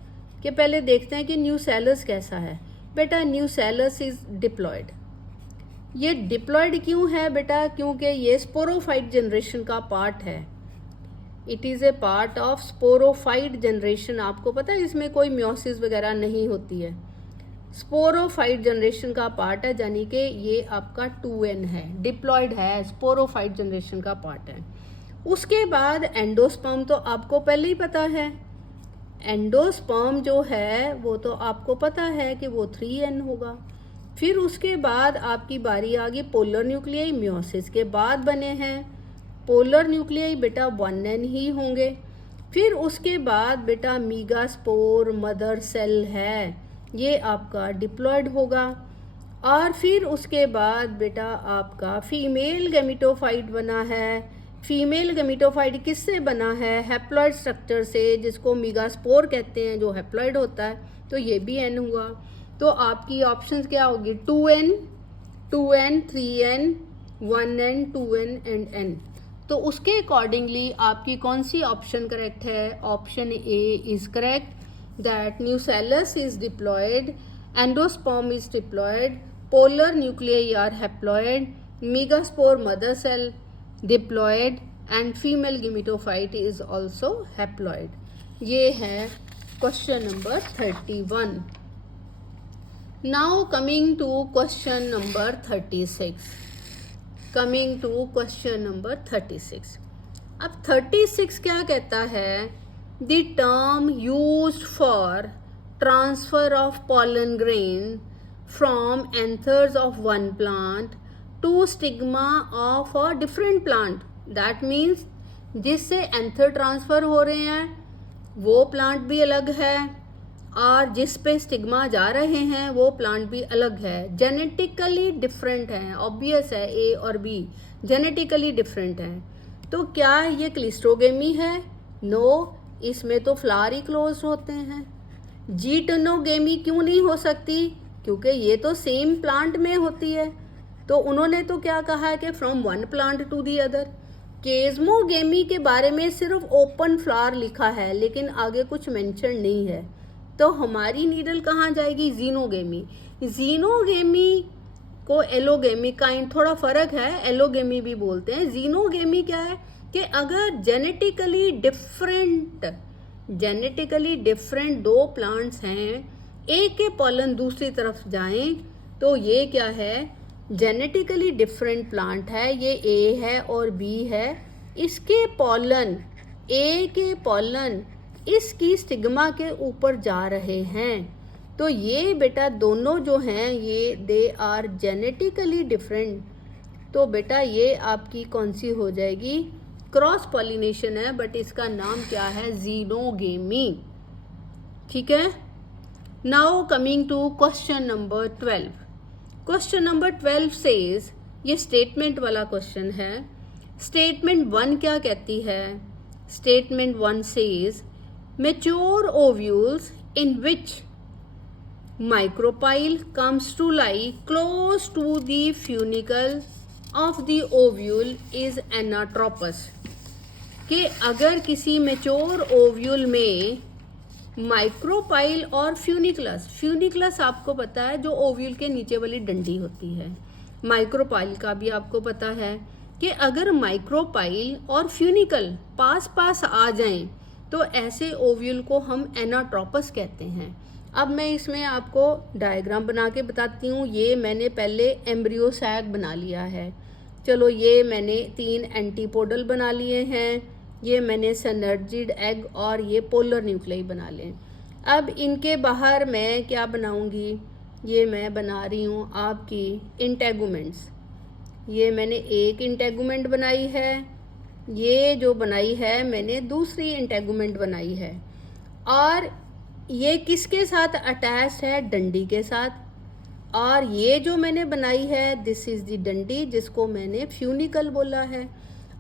कि पहले देखते हैं कि न्यूसेलस कैसा है। बेटा न्यूसेलस इज डिप्लॉयड, ये डिप्लॉयड क्यों है बेटा? क्योंकि ये स्पोरोफाइट जनरेशन का पार्ट है। It is a part of sporophyte generation. आपको पता है इसमें कोई म्योसिस वगैरह नहीं होती है, स्पोरोफाइट जनरेशन का पार्ट है, यानी कि ये आपका 2n है, डिप्लॉयड है, स्पोरोफाइट जनरेशन का पार्ट है। उसके बाद एंडोस्पर्म तो आपको पहले ही पता है, एंडोस्पर्म जो है वो तो आपको पता है कि वो 3n होगा। फिर उसके बाद आपकी बारी आ गई पोलर न्यूक्लियाई, म्योसिस के बाद बने हैं पोलर न्यूक्लियाई बेटा 1n ही होंगे। फिर उसके बाद बेटा मीगास्पोर मदर सेल है, ये आपका डिप्लॉयड होगा। और फिर उसके बाद बेटा आपका फीमेल गैमेटोफाइट बना है। फीमेल गैमेटोफाइट किससे बना है? हैप्लॉइड स्ट्रक्चर से, जिसको मीगास्पोर कहते हैं, जो हैप्लॉइड होता है, तो ये भी n हुआ। तो आपकी ऑप्शंस क्या होगी? 2n, 3n, 1n, 2n and n। तो उसके अकॉर्डिंगली आपकी कौन सी ऑप्शन करेक्ट है? Option A is correct, that nucellus is diploid, endosperm is diploid, polar nuclei are haploid, megaspore mother cell diploid and female gametophyte is also haploid. ये है question number 31. Now coming to question number 36. Coming to question number 36. अब 36 क्या कहता है? The term used for transfer of pollen grain from anthers of one plant to stigma of a different plant. That means जिससे anther transfer हो रहे हैं वो plant भी अलग है, और जिस पे स्टिग्मा जा रहे हैं वो प्लांट भी अलग है, जेनेटिकली डिफरेंट हैं। ऑब्वियस है, ए और बी जेनेटिकली डिफरेंट हैं। तो क्या ये क्लिस्ट्रोगेमी है? नो, इसमें तो फ्लावर ही क्लोज होते हैं। जीटनोगेमी क्यों नहीं हो सकती? क्योंकि ये तो सेम प्लांट में होती है। तो उन्होंने तो क्या कहा है कि from one plant to the other. Chasmogamy के बारे में सिर्फ ओपन फ्लावर लिखा है, लेकिन आगे कुछ मेंशन नहीं है। तो हमारी नीडल कहाँ जाएगी? जीनोगेमी। जीनोगेमी को एलोगेमी काइंड थोड़ा फ़र्क है, एलोगेमी भी बोलते हैं। जीनोगेमी क्या है कि अगर जेनेटिकली डिफरेंट दो प्लांट्स हैं, एक के पॉलन दूसरी तरफ जाएं, तो ये क्या है? जेनेटिकली डिफरेंट प्लांट है। ये ए है और बी है। इसके पॉलन, ए के पॉलन इसकी स्टिग्मा के ऊपर जा रहे हैं। तो ये बेटा दोनों जो हैं ये दे आर जेनेटिकली डिफरेंट। तो बेटा ये आपकी कौन सी हो जाएगी? क्रॉस पॉलिनेशन है, बट इसका नाम क्या है? जीनोगेमी। ठीक है। Now coming to question number 12. Question number 12 says, ये स्टेटमेंट वाला क्वेश्चन है। स्टेटमेंट 1 क्या कहती है? Statement 1 says mature ovules in which micropyle comes to lie close to the funicle of the ovule is anatropous. कि अगर किसी मैच्योर ओव्यूल में माइक्रोपाइल और फ्यूनिकलस आपको पता है जो ओव्यूल के नीचे वाली डंडी होती है। माइक्रोपाइल का भी आपको पता है कि अगर माइक्रोपाइल और फ्यूनिकल पास पास आ जाएं तो ऐसे ओव्यूल को हम एनाट्रोपस कहते हैं। अब मैं इसमें आपको डायग्राम बना के बताती हूँ। ये मैंने पहले एम्ब्रियो सैक बना लिया है। चलो, ये मैंने 3 एंटीपोडल बना लिए हैं, ये मैंने सिनर्जिड एग और ये पोलर न्यूक्लियाई बना लें। अब इनके बाहर मैं क्या बनाऊंगी? ये मैं बना रही हूँ आपकी इंटेगुमेंट्स। ये मैंने एक इंटेगुमेंट बनाई है, ये जो बनाई है मैंने दूसरी इंटेगुमेंट बनाई है, और ये किसके साथ अटैच है? डंडी के साथ। और ये जो मैंने बनाई है दिस इज़ दी डंडी, जिसको मैंने फ्यूनिकल बोला है।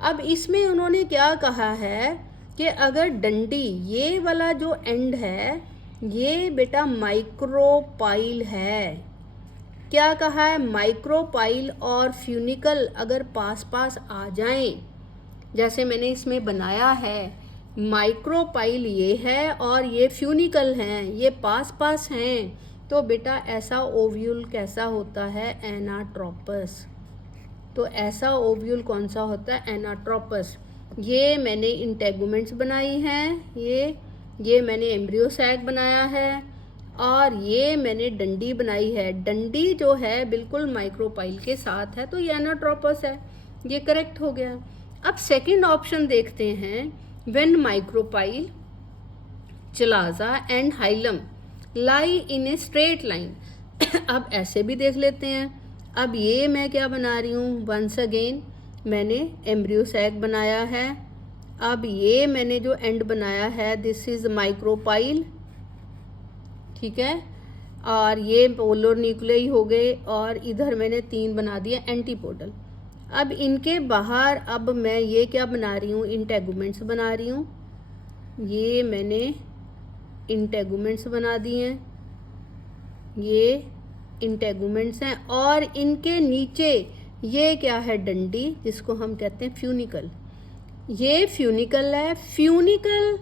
अब इसमें उन्होंने क्या कहा है कि अगर डंडी, ये वाला जो एंड है ये बेटा माइक्रोपाइल है। क्या कहा है? माइक्रोपाइल और फ्यूनिकल अगर पास पास आ जाएं, जैसे मैंने इसमें बनाया है, माइक्रोपाइल ये है और ये फ्यूनिकल हैं, ये पास पास हैं, तो बेटा ऐसा ओव्यूल कैसा होता है? एनाट्रोपस। तो ऐसा ओव्यूल कौन सा होता है? एनाट्रोपस। ये मैंने इंटेगुमेंट्स बनाई हैं, ये मैंने एम्ब्रियो सैक बनाया है, और ये मैंने डंडी बनाई है। डंडी जो है बिल्कुल माइक्रोपाइल के साथ है, तो ये एनाट्रोपस है। ये करेक्ट हो गया। अब सेकंड ऑप्शन देखते हैं। When micropyle, chalaza and hilum lie in a straight line. अब ऐसे भी देख लेते हैं। अब ये मैं क्या बना रही हूँ? वंस अगेन मैंने एम्ब्रियो सैक बनाया है। अब ये मैंने जो एंड बनाया है, दिस इज माइक्रोपाइल, ठीक है, और ये पोलर न्यूक्लियाई हो गए, और इधर मैंने 3 बना दिए एंटीपोडल। अब इनके बाहर अब मैं ये क्या बना रही हूँ? इंटेगुमेंट्स बना रही हूँ। ये मैंने इंटेगुमेंट्स बना दिए हैं, ये इंटेगुमेंट्स हैं, और इनके नीचे ये क्या है? डंडी, जिसको हम कहते हैं फ्यूनिकल। ये फ्यूनिकल है। फ्यूनिकल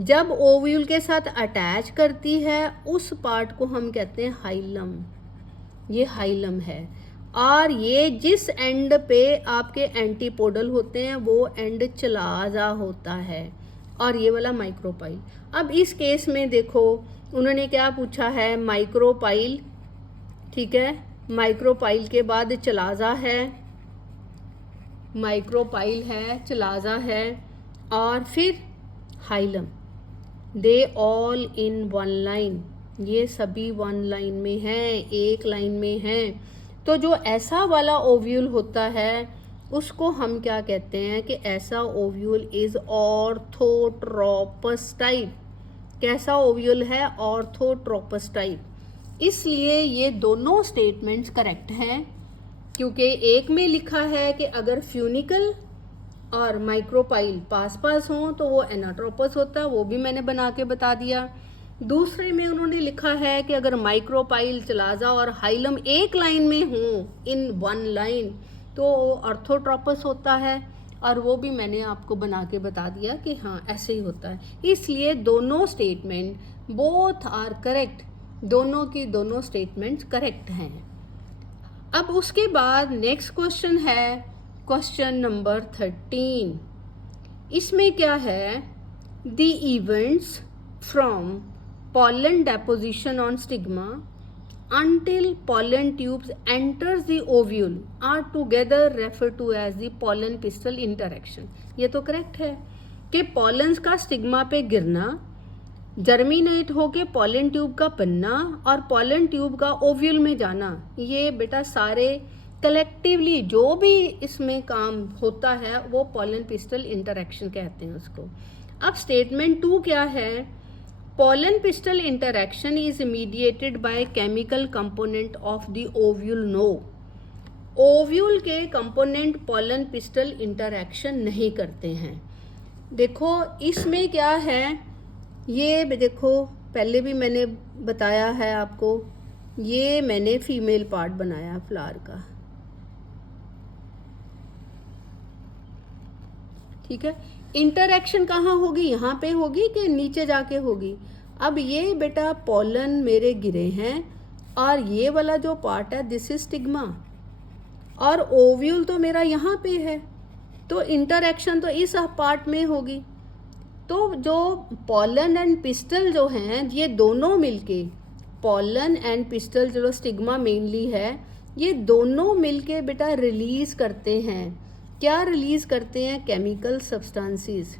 जब ओव्यूल के साथ अटैच करती है, उस पार्ट को हम कहते हैं हाइलम। ये हाइलम है। और ये जिस एंड पे आपके एंटीपोडल होते हैं, वो एंड चिलाजा होता है, और ये वाला माइक्रोपाइल। अब इस केस में देखो, उन्होंने क्या पूछा है? माइक्रोपाइल, ठीक है, माइक्रोपाइल के बाद चिलाजा है, माइक्रोपाइल है, चिलाजा है, और फिर hilum. They all in one line, ये सभी 1 लाइन में हैं, एक लाइन में हैं। तो जो ऐसा वाला ओव्यूल होता है, उसको हम क्या कहते हैं? कि ऐसा ओव्यूल इज ऑर्थोट्रोपस टाइप। कैसा ओव्यूल है? Orthotropous type. इसलिए ये दोनों स्टेटमेंट्स करेक्ट हैं, क्योंकि एक में लिखा है कि अगर फ्यूनिकल और माइक्रोपाइल पास पास हों तो वो एनाट्रोपस होता है, वो भी मैंने बना के बता दिया। दूसरे में उन्होंने लिखा है कि अगर माइक्रोपाइल, चिलाजा और हाइलम एक लाइन में हों, इन 1 लाइन, तो ऑर्थोट्रोपस होता है, और वो भी मैंने आपको बना के बता दिया कि हाँ ऐसे ही होता है। इसलिए दोनों स्टेटमेंट, बोथ आर करेक्ट, दोनों की दोनों स्टेटमेंट्स करेक्ट हैं। अब उसके बाद नेक्स्ट क्वेश्चन है, क्वेश्चन नंबर 13। इसमें क्या है? The events from pollen deposition on stigma until pollen tubes enters the ovule are together referred to as the pollen pistil interaction। ये तो करेक्ट है कि पॉलन्स का स्टिग्मा पे गिरना, जर्मिनेट होके पॉलन ट्यूब का बनना, और पॉलन ट्यूब का ओव्यूल में जाना, ये बेटा सारे कलेक्टिवली जो भी इसमें काम होता है वो पॉलन पिस्टल इंटरेक्शन कहते हैं उसको। अब स्टेटमेंट 2 क्या है? Pollen pistil interaction is mediated by chemical component of the ovule। No, ovule के कंपोनेंट pollen pistil interaction नहीं करते हैं। देखो इसमें क्या है, ये देखो पहले भी मैंने बताया है आपको, ये मैंने फीमेल पार्ट बनाया फ्लावर का, ठीक है। इंटरेक्शन कहाँ होगी? यहाँ पे होगी कि नीचे जाके होगी? अब ये बेटा पॉलन मेरे गिरे हैं, और ये वाला जो पार्ट है दिस इज स्टिग्मा, और ओव्यूल तो मेरा यहाँ पे है, तो इंटरेक्शन तो इस पार्ट में होगी। तो जो पॉलन एंड पिस्टल जो हैं, ये दोनों मिलके, पॉलन एंड पिस्टल जो स्टिग्मा मेनली है, ये दोनों मिलके बेटा रिलीज करते हैं। क्या रिलीज करते हैं? Chemical substances.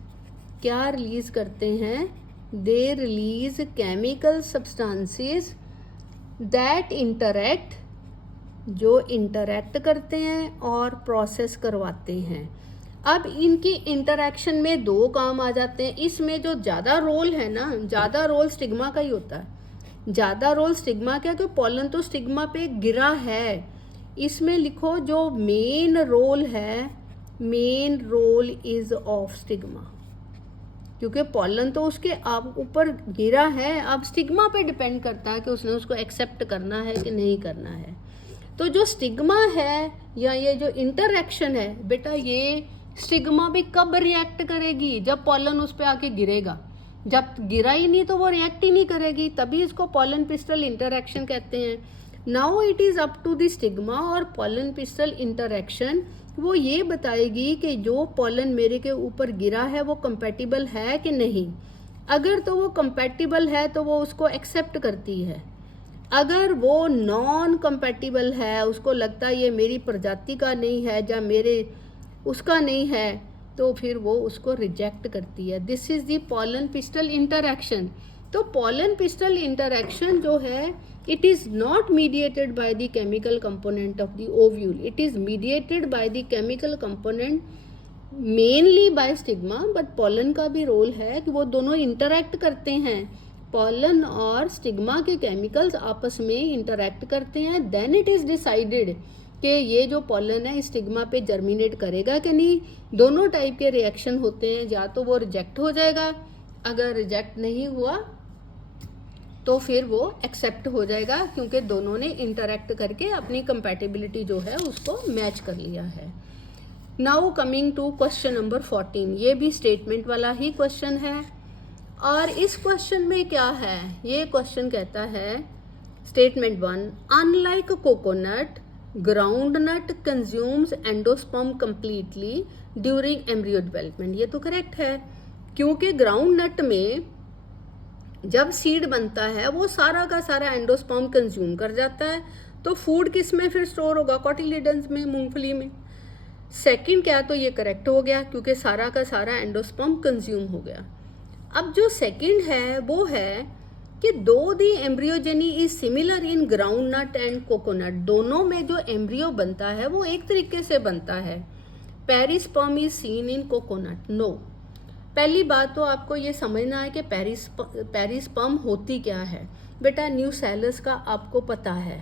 क्या रिलीज करते हैं? They release chemical substances that interact, जो इंटरैक्ट करते हैं और प्रोसेस करवाते हैं। अब इनकी इंटरैक्शन में 2 काम आ जाते हैं। इसमें जो ज़्यादा रोल है ना, ज़्यादा रोल स्टिग्मा का ही होता है। ज़्यादा रोल स्टिग्मा का, क्योंकि पॉलन तो स्टिग्मा पे गिरा है। इसमें लिखो जो मेन रोल है, main role is of stigma, क्योंकि पॉलन तो उसके आप ऊपर गिरा है। अब स्टिग्मा पे डिपेंड करता है कि उसने उसको एक्सेप्ट करना है कि नहीं करना है। तो जो स्टिग्मा है या ये जो इंटरैक्शन है बेटा, ये स्टिग्मा भी कब रिएक्ट करेगी? जब पॉलन उस पर आके गिरेगा। जब गिरा ही नहीं तो वो रिएक्ट ही नहीं करेगी, तभी इसको पॉलन पिस्टल इंटरैक्शन कहते हैं। Now it is up to the stigma और पॉलन पिस्टल इंटरैक्शन वो ये बताएगी कि जो पॉलन मेरे के ऊपर गिरा है वो कंपैटिबल है कि नहीं। अगर तो वो कंपैटिबल है तो वो उसको एक्सेप्ट करती है, अगर वो नॉन कंपैटिबल है, उसको लगता है ये मेरी प्रजाति का नहीं है या मेरे उसका नहीं है, तो फिर वो उसको रिजेक्ट करती है। This is the pollen pistil interaction. तो पॉलन पिस्टल इंटरैक्शन जो है it is not mediated by the chemical component of the ovule, it is mediated by the chemical component mainly by stigma, but pollen का भी role है कि वो दोनों interact करते हैं। pollen और स्टिग्मा के केमिकल्स आपस में इंटरैक्ट करते हैं, देन इट इज डिसाइडेड कि ये जो pollen है स्टिग्मा पे जर्मिनेट करेगा कि नहीं। दोनों टाइप के रिएक्शन होते हैं, या तो वो रिजेक्ट हो जाएगा, अगर रिजेक्ट नहीं हुआ तो फिर वो एक्सेप्ट हो जाएगा, क्योंकि दोनों ने इंटरैक्ट करके अपनी कंपैटिबिलिटी जो है उसको मैच कर लिया है। Now coming to question number 14, ये भी स्टेटमेंट वाला ही क्वेश्चन है। और इस क्वेश्चन में क्या है, ये क्वेश्चन कहता है statement 1, unlike coconut groundnut consumes endosperm completely during embryo development. ये तो करेक्ट है, क्योंकि ग्राउंड नट में जब सीड बनता है वो सारा का सारा एंडोस्पर्म कंज्यूम कर जाता है, तो फूड किस में फिर स्टोर होगा, कॉटिलिडन्स में, मूंगफली में। सेकंड क्या, तो ये करेक्ट हो गया क्योंकि सारा का सारा एंडोस्पर्म कंज्यूम हो गया। अब जो सेकंड है वो है कि दो the embryogeny is similar in groundnut and coconut, दोनों में जो एम्ब्रियो बनता है वो एक तरीके से बनता है। Perisperm is seen in coconut, no. पहली बात तो आपको ये समझना है कि पेरिस्पर्म होती क्या है। बेटा न्यूसेलस का आपको पता है,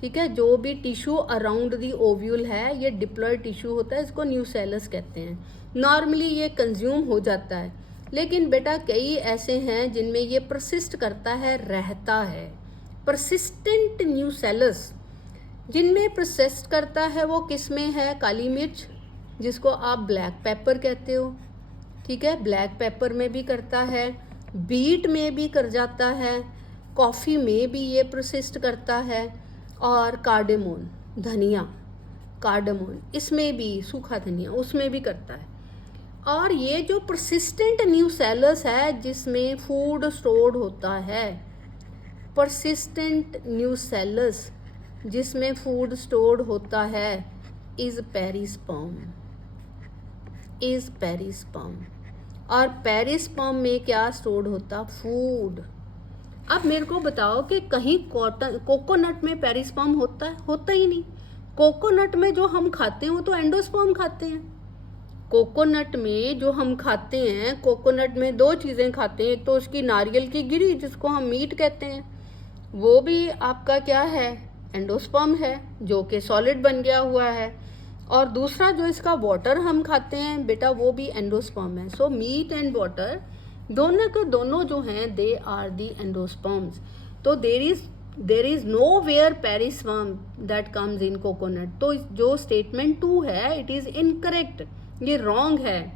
ठीक है, जो भी टिश्यू अराउंड दी ओव्यूल है ये डिप्लॉयड टिश्यू होता है, इसको न्यूसेलस कहते हैं। नॉर्मली ये कंज्यूम हो जाता है, लेकिन बेटा कई ऐसे हैं जिनमें ये परसिस्ट करता है, रहता है। परसिस्टेंट न्यूसेलस जिनमें परसिस्ट करता है वो किस में है, काली मिर्च जिसको आप ब्लैक पेपर कहते हो, ठीक है, ब्लैक पेपर में भी करता है, बीट में भी कर जाता है, कॉफ़ी में भी ये परसिस्ट करता है, और कार्डेमोन, धनिया, कार्डेमोन इसमें भी, सूखा धनिया उसमें भी करता है। और ये जो परसिस्टेंट न्यूसेलस है जिसमें फूड स्टोर्ड होता है, परसिस्टेंट न्यूसेलस जिसमें फूड स्टोर्ड होता है इज पेरिस्पर्म, इज पेरिस्पर्म। और पेरिस्पर्म में क्या स्टोर्ड होता, फूड। अब मेरे को बताओ कि कहीं कोकोनट में पेरिस्पर्म होता है, होता ही नहीं। कोकोनट में जो हम खाते हैं वो तो एंडोस्पर्म खाते हैं। कोकोनट में जो हम खाते हैं, कोकोनट में दो चीज़ें खाते हैं, एक तो उसकी नारियल की गिरी जिसको हम मीट कहते हैं, वो भी आपका क्या है, एंडोस्पर्म है जो कि सॉलिड बन गया हुआ है, और दूसरा जो इसका वाटर हम खाते हैं बेटा वो भी एंडोस्पर्म है। सो मीट एंड वाटर दोनों के दोनों जो हैं दे आर दी एंडोस्पर्म्स। तो there is no where perisperm that comes in coconut. तो जो स्टेटमेंट 2 है इट इज इनकरेक्ट, ये रॉन्ग है।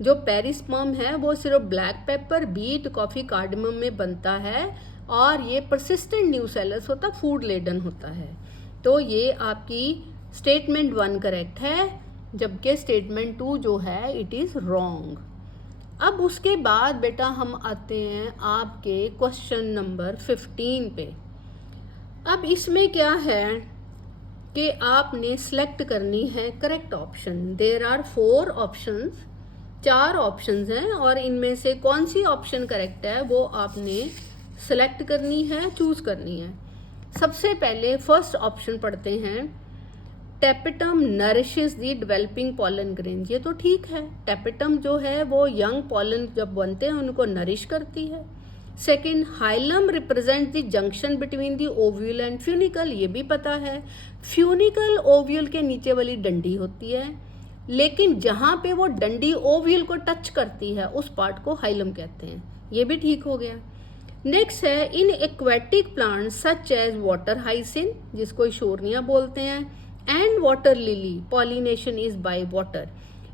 जो पेरिस्पर्म है वो सिर्फ black pepper, beet, coffee, cardamom में बनता है, और ये परसिस्टेंट न्यूसेलस होता, फूड लेडन होता है। तो ये आपकी स्टेटमेंट 1 करेक्ट है, जबकि स्टेटमेंट 2 जो है इट इज़ रॉन्ग। अब उसके बाद बेटा हम आते हैं आपके क्वेश्चन नंबर 15 पे। अब इसमें क्या है कि आपने सेलेक्ट करनी है correct option. There are 4 options, 4 options हैं, और इनमें से कौन सी ऑप्शन करेक्ट है वो आपने सेलेक्ट करनी है, चूज करनी है। सबसे पहले फर्स्ट ऑप्शन पढ़ते हैं, tapetum nourishes the developing pollen grain. ये तो ठीक है, टेपिटम जो है वो यंग पॉलन जब बनते हैं उनको नरिश करती है। Second, hilum represent the junction between the ovule and funicle, ये भी पता है। फ्यूनिकल ओव्यूल के नीचे वाली डंडी होती है, लेकिन जहाँ पे वो डंडी ओव्यूल को टच करती है उस पार्ट को हाइलम कहते हैं, ये भी ठीक हो गया। नेक्स्ट है, in aquatic plants such as water hyacinth जिसको शोरनिया बोलते हैं, and water lily pollination is by water.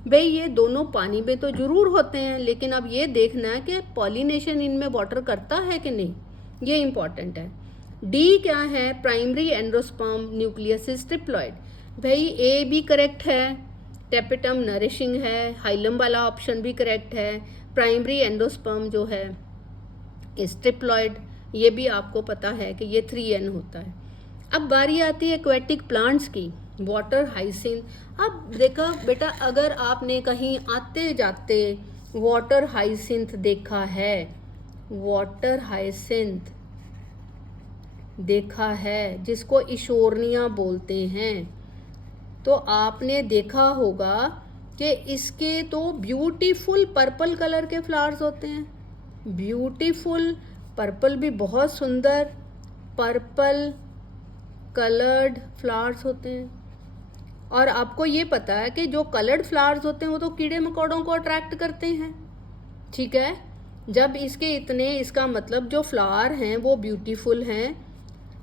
भाई ये दोनों पानी में तो जरूर होते हैं, लेकिन अब ये देखना है कि पॉलिनेशन इनमें वाटर करता है कि नहीं, ये इंपॉर्टेंट है। डी क्या है, प्राइमरी एंडोस्पर्म न्यूक्लियस ट्रिप्लॉइड। भाई ए भी करेक्ट है, टेपिटम नरिशिंग है, हाइलम वाला ऑप्शन भी करेक्ट है, प्राइमरी एंडोस्पर्म जो है इस ट्रिप्लॉइड, ये भी आपको पता है कि ये 3N होता है। अब बारी आती है एक्वेटिक प्लांट्स की, वाटर हाइसिंथ। अब देखा बेटा, अगर आपने कहीं आते जाते वाटर हाइसिंथ देखा है, वाटर हाइसिंथ देखा है जिसको इशोरनिया बोलते हैं, तो आपने देखा होगा कि इसके तो ब्यूटीफुल पर्पल कलर के फ्लावर्स होते हैं, ब्यूटीफुल पर्पल भी बहुत सुंदर पर्पल कलर्ड फ्लावर्स होते हैं। और आपको ये पता है कि जो कलर्ड फ्लावर्स होते हैं वो तो कीड़े मकोड़ों को अट्रैक्ट करते हैं, ठीक है। जब इसके इतने, इसका मतलब जो फ्लावर हैं वो ब्यूटीफुल हैं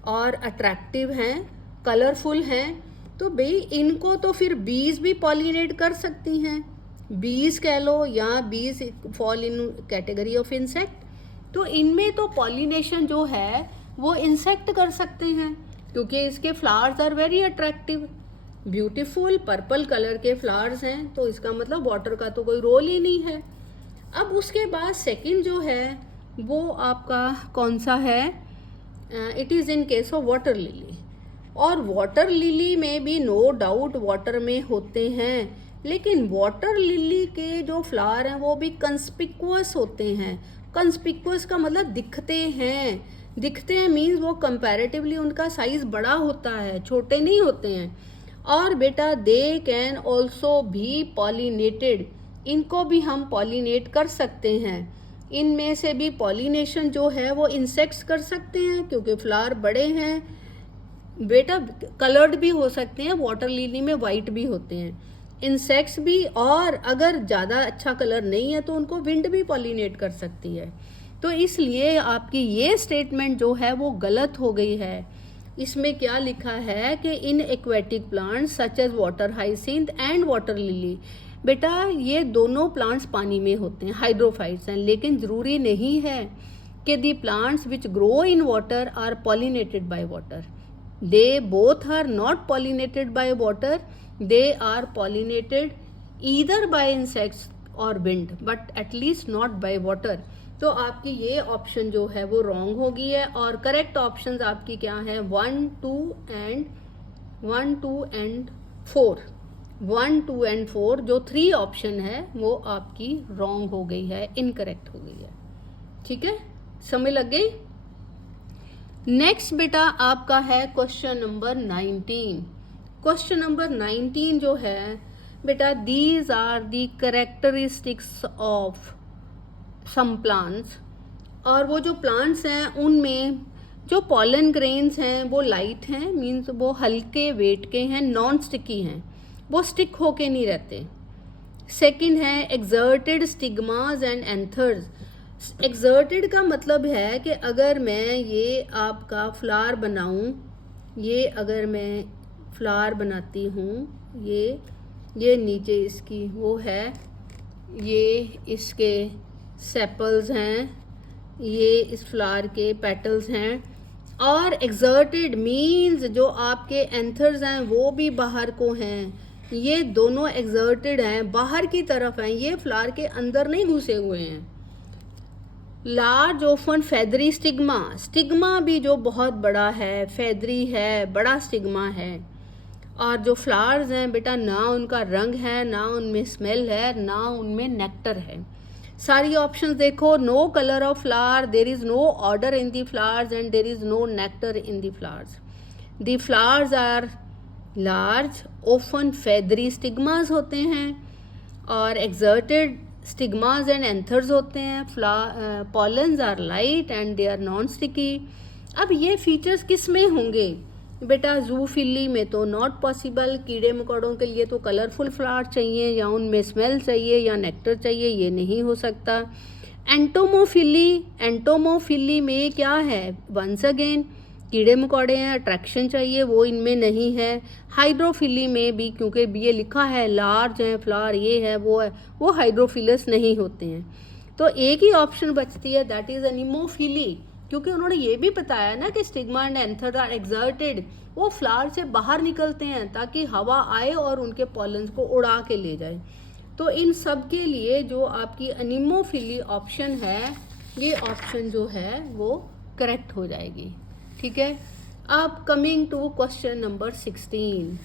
और अट्रैक्टिव हैं, कलरफुल हैं, तो भाई इनको तो फिर बीज भी पॉलिनेट कर सकती हैं, बीज कह लो या बीज fall in category of insect. तो इनमें तो पॉलिनेशन जो है वो इंसेक्ट कर सकते हैं, क्योंकि इसके flowers are very attractive, beautiful purple colour के फ्लावर्स हैं, तो इसका मतलब वाटर का तो कोई रोल ही नहीं है। अब उसके बाद सेकंड जो है वो आपका कौन सा है, it is in case of water lily. और वाटर लिली में भी नो डाउट वाटर में होते हैं, लेकिन वाटर लिली के जो फ्लावर हैं वो भी कंस्पिकुअस होते हैं। कंस्पिकुअस का मतलब दिखते हैं, दिखते हैं मीन्स वो कंपैरेटिवली उनका साइज बड़ा होता है, छोटे नहीं होते हैं। और बेटा दे कैन ऑल्सो भी पॉलिनेटेड, इनको भी हम पॉलिनेट कर सकते हैं। इनमें से भी पॉलिनेशन जो है वो इंसेक्ट्स कर सकते हैं, क्योंकि फ्लावर बड़े हैं। बेटा कलर्ड भी हो सकते हैं, वाटर लिली में वाइट भी होते हैं, इंसेक्ट्स भी, और अगर ज़्यादा अच्छा कलर नहीं है तो उनको विंड भी पॉलिनेट कर सकती है। तो इसलिए आपकी ये स्टेटमेंट जो है वो गलत हो गई है। इसमें क्या लिखा है कि in aquatic plants such as water hyacinth and water lily, बेटा ये दोनों प्लांट्स पानी में होते हैं, हाइड्रोफाइट्स हैं, लेकिन ज़रूरी नहीं है कि the plants which grow in water are pollinated by water. They both are not pollinated by water, they are pollinated either by insects or wind, but at least not by water. तो आपकी ये option जो है वो wrong हो गई है, और करेक्ट ऑप्शंस आपकी क्या है, 1, 2 and 4। 1, 2 and 4 जो 3 ऑप्शन है वो आपकी रॉन्ग हो गई है, इनकरेक्ट हो गई है, ठीक है, समझ लग गई। नेक्स्ट बेटा आपका है क्वेश्चन नंबर 19। क्वेश्चन नंबर 19 जो है बेटा, these are the characteristics of some plants, और वो जो प्लांट्स हैं उनमें जो पॉलन ग्रेन्स हैं वो लाइट हैं, मीन्स वो हल्के वेट के हैं, नॉन स्टिकी हैं, वो स्टिक होके नहीं रहते। सेकंड है exerted stigmas and anthers. Exerted का मतलब है कि अगर मैं ये आपका फ्लावर बनाऊं, ये अगर मैं फ्लावर बनाती हूँ, ये नीचे इसकी वो है, ये इसके सेपल्स हैं, ये इस फ्लावर के पेटल्स हैं, और एक्सर्टेड मीन्स जो आपके एंथर्स हैं वो भी बाहर को हैं, ये दोनों एक्सर्टेड हैं, बाहर की तरफ हैं, ये फ्लावर के अंदर नहीं घुसे हुए हैं। Large open feathery stigma, stigma भी जो बहुत बड़ा है, फेदरी है, बड़ा स्टिग्मा है। और जो फ्लावर्स हैं बेटा, ना उनका रंग है, ना उनमें स्मेल है, ना उनमें नेक्टर है। सारी ऑप्शंस देखो, no colour of flower, there is no odour in the flowers and there is no nectar in the flowers. The flowers are large open feathery stigmas होते हैं, और एक्सर्टेड स्टिग्मास एंड एंथर्स होते हैं। Pollens are light and they are non sticky. अब ये features किस में होंगे बेटा, जूफिली में तो नॉट पॉसिबल, कीड़े मकोड़ों के लिए तो कलरफुल फ्लावर चाहिए, या उनमें स्मेल चाहिए, या नेक्टर चाहिए, ये नहीं हो सकता। एंटोमोफिली, एंटोमोफिली में क्या है, वंस अगेन कीड़े मकोड़े हैं, अट्रैक्शन चाहिए, वो इनमें नहीं है। हाइड्रोफिली में भी क्योंकि ये लिखा है लार्ज है फ्लावर, ये है, वो हाइड्रोफिलस नहीं होते हैं। तो एक ही ऑप्शन बचती है, दैट इज एनिमोफिली, क्योंकि उन्होंने ये भी बताया ना कि stigma and anther are exserted, वो फ्लावर से बाहर निकलते हैं ताकि हवा आए और उनके पॉलन्स को उड़ा के ले जाए। तो इन सब के लिए जो आपकी एनिमोफिली ऑप्शन है, ये ऑप्शन जो है वो करेक्ट हो जाएगी। ठीक है, अब coming to question number 16।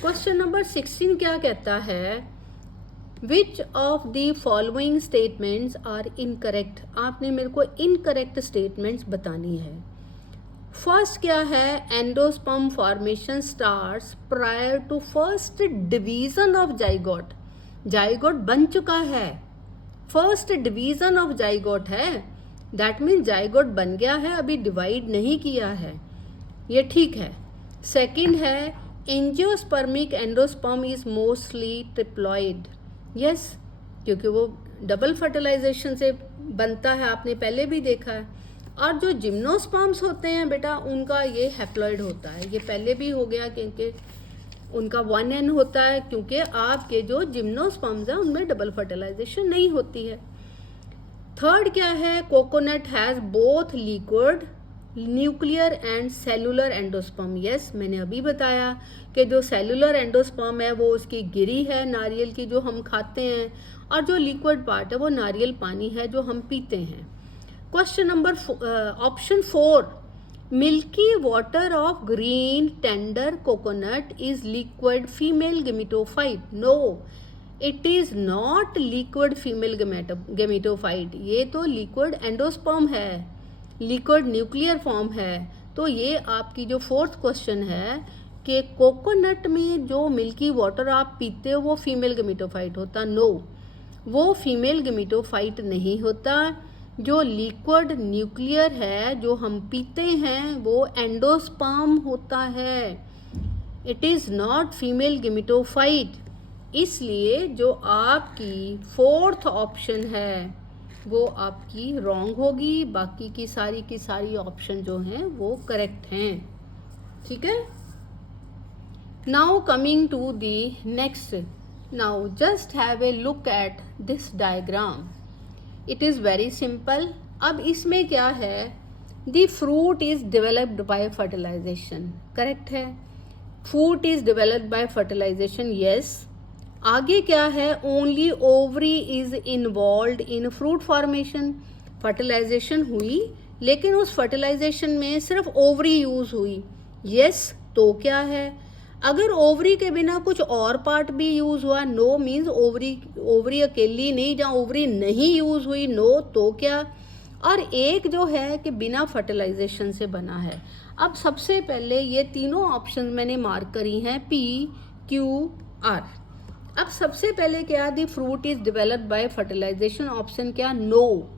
Question number 16 क्या कहता है, which of the following statements are incorrect. आपने मेरे को इनकरेक्ट स्टेटमेंट्स बतानी है। फर्स्ट क्या है, endosperm formation starts prior to first division of zygote. Zygote बन चुका है, फर्स्ट डिवीजन ऑफ जाइगोट है, दैट मीन्स जाइगोट बन गया है, अभी डिवाइड नहीं किया है, ये ठीक है। सेकंड है, angiospermic endosperm is mostly triploid. Yes, क्योंकि वो डबल फर्टिलाइजेशन से बनता है, आपने पहले भी देखा है। और जो जिम्नोस्पर्म्स होते हैं बेटा, उनका ये हैप्लॉइड होता है, ये पहले भी हो गया क्योंकि उनका 1n होता है, क्योंकि आपके जो जिम्नोस्पर्म्स हैं उनमें डबल फर्टिलाइजेशन नहीं होती है। थर्ड क्या है, coconut has both liquid nuclear and cellular endosperm. Yes, मैंने अभी बताया कि जो सेलुलर एंडोस्पर्म है वो उसकी गिरी है नारियल की जो हम खाते हैं, और जो लिक्विड पार्ट है वो नारियल पानी है जो हम पीते हैं। Question number option 4, milky water of green tender coconut is liquid female gametophyte. No, it is not liquid female gametophyte, ये तो लिक्विड एंडोस्पर्म है, लिक्विड न्यूक्लियर फॉर्म है। तो ये आपकी जो फोर्थ क्वेश्चन है कि कोकोनट में जो मिल्की वाटर आप पीते हो वो फीमेल गेमिटोफाइट होता। नो, वो फीमेल गेमिटोफाइट नहीं होता। जो लिक्विड न्यूक्लियर है जो हम पीते हैं वो एंडोस्पर्म होता है, it is not female gametophyte. इसलिए जो आपकी फोर्थ ऑप्शन है वो आपकी रॉन्ग होगी, बाकी की सारी ऑप्शन जो हैं वो करेक्ट हैं। ठीक है, now coming to the next, now just have a look at this diagram, it is very simple. अब इसमें क्या है, the fruit is developed by fertilisation, correct है, fruit is developed by fertilisation, yes. आगे क्या है, only ovary is involve in fruit formation, fertilisation हुई लेकिन उस फर्टिलाइजेशन में सिर्फ ओवरी यूज हुई, यस। तो क्या है, अगर ओवरी के बिना कुछ और पार्ट भी यूज हुआ, नो मीन्स ओवरी अकेली नहीं, जहाँ ओवरी नहीं यूज हुई, नो। तो क्या, और एक जो है कि बिना फर्टिलाइजेशन से बना है। अब सबसे पहले ये तीनों ऑप्शन मैंने मार्क करी हैं, P, Q, R। अब सबसे पहले क्या, the fruit is developed by fertilisation, option क्या, नो।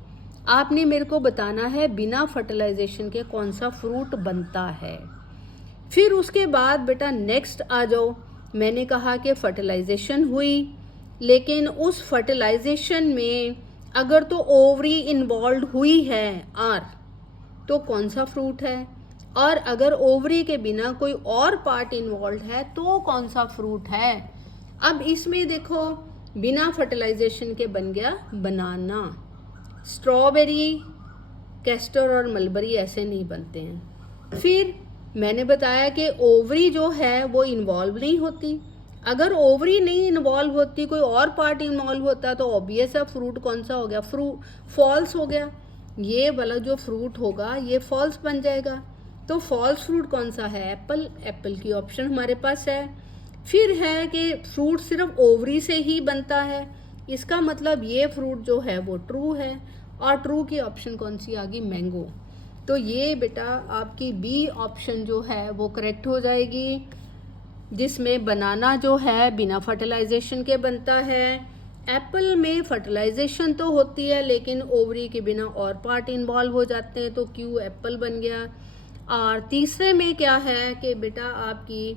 आपने मेरे को बताना है बिना फर्टिलाइजेशन के कौन सा फ्रूट बनता है। फिर उसके बाद बेटा नेक्स्ट आ जाओ, मैंने कहा कि फर्टिलाइजेशन हुई लेकिन उस फर्टिलाइजेशन में अगर तो ओवरी इन्वॉल्व हुई है, R, तो कौन सा फ्रूट है, और अगर ओवरी के बिना कोई और पार्ट इन्वॉल्व है तो कौन सा फ्रूट है। अब इसमें देखो बिना फर्टिलाइजेशन के बन गया बनाना, स्ट्रॉबेरी, कैस्टर और मलबरी ऐसे नहीं बनते हैं। फिर मैंने बताया कि ओवरी जो है वो इन्वॉल्व नहीं होती, अगर ओवरी नहीं इन्वॉल्व होती कोई और पार्ट इन्वॉल्व होता तो ऑब्वियस है फ्रूट कौन सा हो गया, फॉल्स हो गया, ये वाला जो फ्रूट होगा ये फॉल्स बन जाएगा। तो फॉल्स फ्रूट कौन सा है, एप्पल, एप्पल की ऑप्शन हमारे पास है। फिर है कि फ्रूट सिर्फ ओवरी से ही बनता है, इसका मतलब ये फ्रूट जो है वो ट्रू है, और ट्रू की ऑप्शन कौन सी आ गई, मैंगो। तो ये बेटा आपकी बी ऑप्शन जो है वो करेक्ट हो जाएगी, जिसमें बनाना जो है बिना फर्टिलाइजेशन के बनता है। एप्पल में फर्टिलाइजेशन तो होती है लेकिन ओवरी के बिना और पार्ट इन्वॉल्व हो जाते हैं, तो क्यू एप्पल बन गया। और तीसरे में क्या है कि बेटा आपकी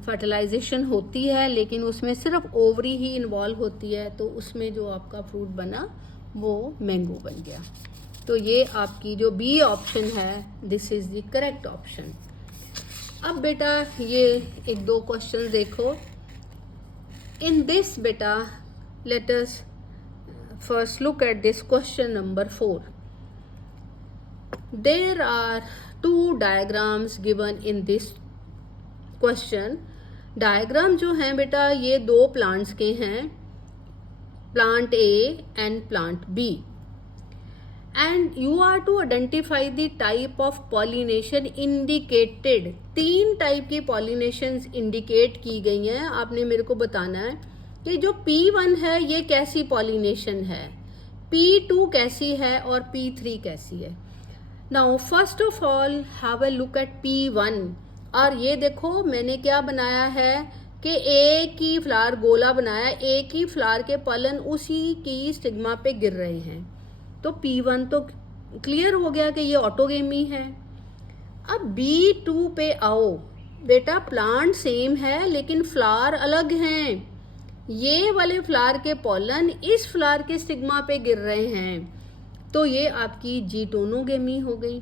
फर्टिलाइजेशन होती है लेकिन उसमें सिर्फ ओवरी ही इन्वॉल्व होती है, तो उसमें जो आपका फ्रूट बना वो मैंगो बन गया। तो ये आपकी जो बी ऑप्शन है, this is the correct option. अब बेटा ये एक दो क्वेश्चन देखो। इन दिस बेटा let us first look at this question number 4। There are 2 diagrams given in this question. Diagram जो हैं बेटा ये 2 प्लांट्स के हैं, plant A and plant B, and you are to identify the type of pollination indicated. 3 type की pollinations indicate की गई हैं। आपने मेरे को बताना है कि जो P1 है ये कैसी पॉलिनेशन है, P2 कैसी है और P3 कैसी है। Now first of all have a look at P1। और ये देखो मैंने क्या बनाया है कि एक ही फ्लावर गोला बनाया, एक ही फ्लावर के पलन उसी की स्टिग्मा पे गिर रहे हैं। तो P1 तो क्लियर हो गया कि ये ऑटोगेमी है। अब B2 पे आओ बेटा, प्लांट सेम है लेकिन फ्लावर अलग हैं। ये वाले फ्लावर के पॉलन इस फ्लावर के स्टिग्मा पे गिर रहे हैं, तो ये आपकी जीटोनोगेमी हो गई।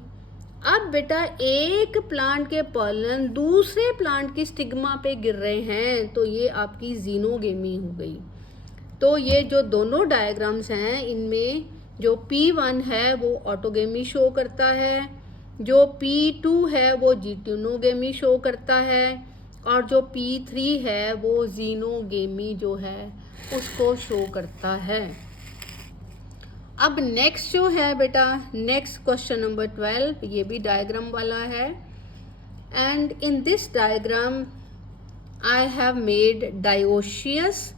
अब बेटा एक प्लांट के पॉलन दूसरे प्लांट की स्टिग्मा पे गिर रहे हैं, तो ये आपकी जीनोगेमी हो गई। तो ये जो दोनों डायग्राम्स हैं इनमें जो P1 है वो ऑटोगेमी शो करता है, जो P2 है वो जीटोनोगेमी शो करता है, और जो P3 है वो जीनोगेमी जो है उसको शो करता है। अब नेक्स्ट जो है बेटा, नेक्स्ट क्वेश्चन नंबर 12, ये भी डायग्राम वाला है। And in this diagram I have made dioecious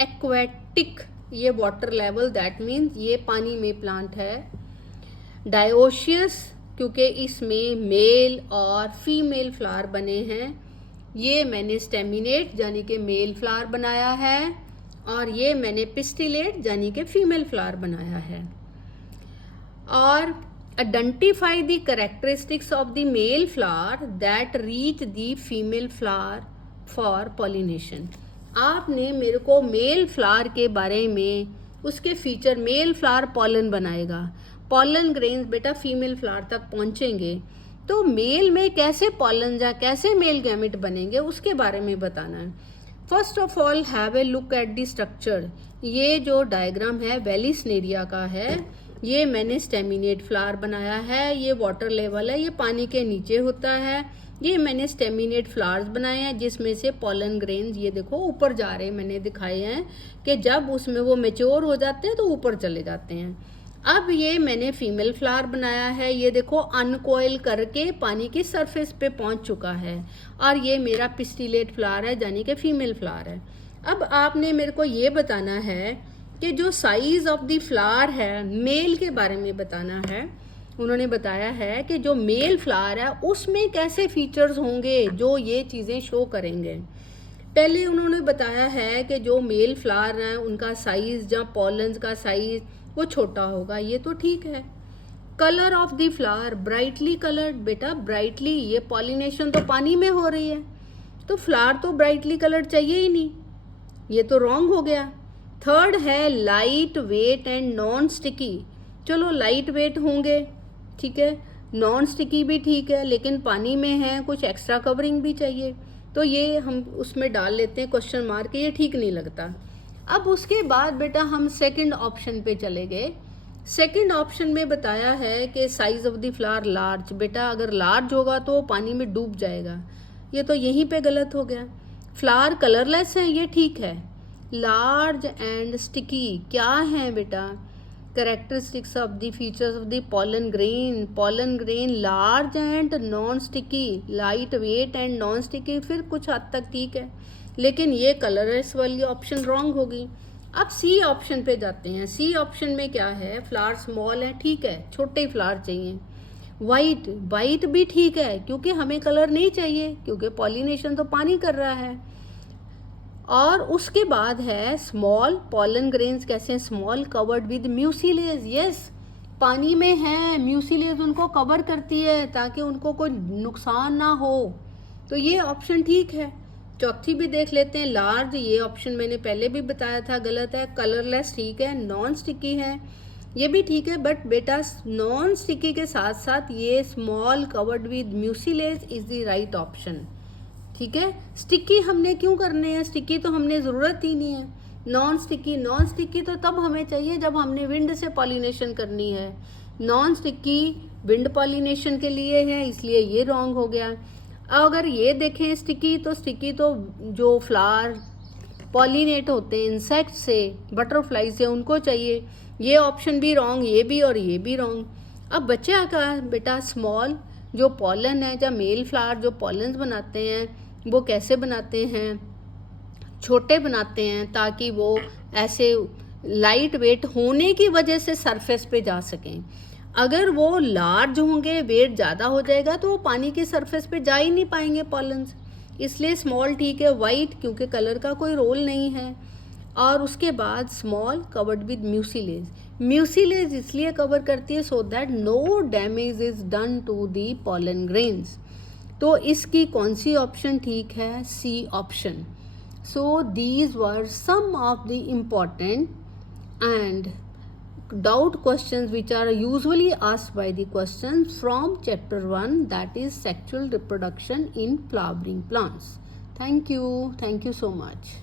aquatic, ये वाटर लेवल, दैट मीन्स ये पानी में प्लांट है। डायोशियस क्योंकि इसमें मेल और फीमेल फ्लावर बने हैं। ये मैंने स्टेमिनेट यानी कि मेल फ्लावर बनाया है, और ये मैंने पिस्टिलेट यानी कि फीमेल फ्लावर बनाया है। और identify the characteristics of the male flower that reach the female flower for pollination. आपने मेरे को मेल फ्लावर के बारे में उसके फीचर, मेल फ्लावर पॉलन बनाएगा, पॉलन ग्रेन्स बेटा फीमेल फ्लावर तक पहुंचेंगे, तो मेल में कैसे पॉलन या कैसे मेल गैमेट बनेंगे उसके बारे में बताना है। First of all have a look at the structure. ये जो डायग्राम है वेलिस्नेरिया का है, ये मैंने स्टेमिनेट फ्लावर बनाया है, ये वाटर लेवल है, ये पानी के नीचे होता है। ये मैंने स्टेमिनेट फ्लावर्स बनाए हैं जिसमें से पॉलन ग्रेन्स ये देखो ऊपर जा रहे हैं, मैंने दिखाए हैं कि जब उसमें वो मैच्योर हो जाते हैं तो ऊपर चले जाते हैं। अब ये मैंने फीमेल फ्लावर बनाया है, ये देखो अनकॉइल करके पानी की सरफेस पे पहुंच चुका है, और ये मेरा पिस्टिलेट फ्लावर है यानी कि फीमेल फ्लावर है। अब आपने मेरे को ये बताना है कि जो साइज ऑफ द फ्लावर है, मेल के बारे में बताना है। उन्होंने बताया है कि जो मेल फ्लावर है उसमें कैसे फीचर्स होंगे जो ये चीज़ें शो करेंगे। पहले उन्होंने बताया है कि जो मेल फ्लावर हैं उनका साइज या पॉलन्स का साइज वो छोटा होगा, ये तो ठीक है। Colour of the flower brightly coloured, बेटा ब्राइटली, ये पॉलिनेशन तो पानी में हो रही है तो फ्लावर तो ब्राइटली कलर्ड चाहिए ही नहीं, ये तो रॉन्ग हो गया। थर्ड है light weight and non sticky. चलो लाइट वेट होंगे, ठीक है, नॉन स्टिकी भी ठीक है, लेकिन पानी में है, कुछ एक्स्ट्रा कवरिंग भी चाहिए, तो ये हम उसमें डाल लेते हैं क्वेश्चन मार्क, ये ठीक नहीं लगता। अब उसके बाद बेटा हम सेकंड ऑप्शन पे चले गए। सेकंड ऑप्शन में बताया है कि size of the flower large. बेटा अगर लार्ज होगा तो पानी में डूब जाएगा, ये तो यहीं पे गलत हो गया। फ्लावर कलरलेस है, ये ठीक है। लार्ज एंड स्टिकी क्या है बेटा, characteristics of the features of the pollen grain large and non sticky, light weight and non sticky, फिर कुछ हद तक ठीक है, लेकिन ये कलरलेस वाली ऑप्शन रॉन्ग होगी। अब सी ऑप्शन पे जाते हैं। सी ऑप्शन में क्या है, फ्लावर स्मॉल है, ठीक है, छोटे फ्लावर चाहिए। वाइट भी ठीक है क्योंकि हमें कलर नहीं चाहिए, क्योंकि पॉलिनेशन तो पानी कर रहा है। और उसके बाद है स्मॉल, पॉलन ग्रेन्स कैसे हैं, small, covered with mucilage. Yes, पानी में है, म्यूसिलेज उनको कवर करती है ताकि उनको कोई नुकसान ना हो, तो ये ऑप्शन ठीक है। चौथी भी देख लेते हैं, लार्ज, ये ऑप्शन मैंने पहले भी बताया था गलत है। कलरलेस ठीक है, नॉन स्टिकी है, ये भी ठीक है, बट बेटा नॉन स्टिकी के साथ साथ ये small covered with mucilage is the right option. ठीक है, स्टिकी हमने क्यों करने हैं, स्टिकी तो हमने ज़रूरत ही नहीं है। नॉन स्टिकी तो तब हमें चाहिए जब हमने विंड से पॉलिनेशन करनी है। नॉन स्टिकी विंड पॉलिनेशन के लिए है, इसलिए ये रॉन्ग हो गया। अगर ये देखें स्टिकी तो जो फ्लावर पॉलिनेट होते हैं इंसेक्ट से, बटरफ्लाई से, उनको चाहिए। ये ऑप्शन भी रॉन्ग, ये भी और ये भी रॉन्ग। अब बचा का बेटा स्मॉल जो पॉलन है, जब मेल फ्लावर जो पॉलन्स बनाते हैं वो कैसे बनाते हैं, छोटे बनाते हैं ताकि वो ऐसे लाइट वेट होने की वजह से सरफेस पे जा सकें। अगर वो लार्ज होंगे, वेट ज़्यादा हो जाएगा तो वो पानी की सरफेस पे जा ही नहीं पाएंगे पॉलन्स, इसलिए स्मॉल ठीक है। वाइट क्योंकि कलर का कोई रोल नहीं है। और उसके बाद स्मॉल कवर्ड विद म्यूसिलेज इसलिए कवर करती है so that no damage is done to the pollen grains. तो इसकी कौन सी ऑप्शन ठीक है, C option. So these were some of the important and doubt questions which are usually asked by the questions from chapter 1, that is sexual reproduction in flowering plants. Thank you so much.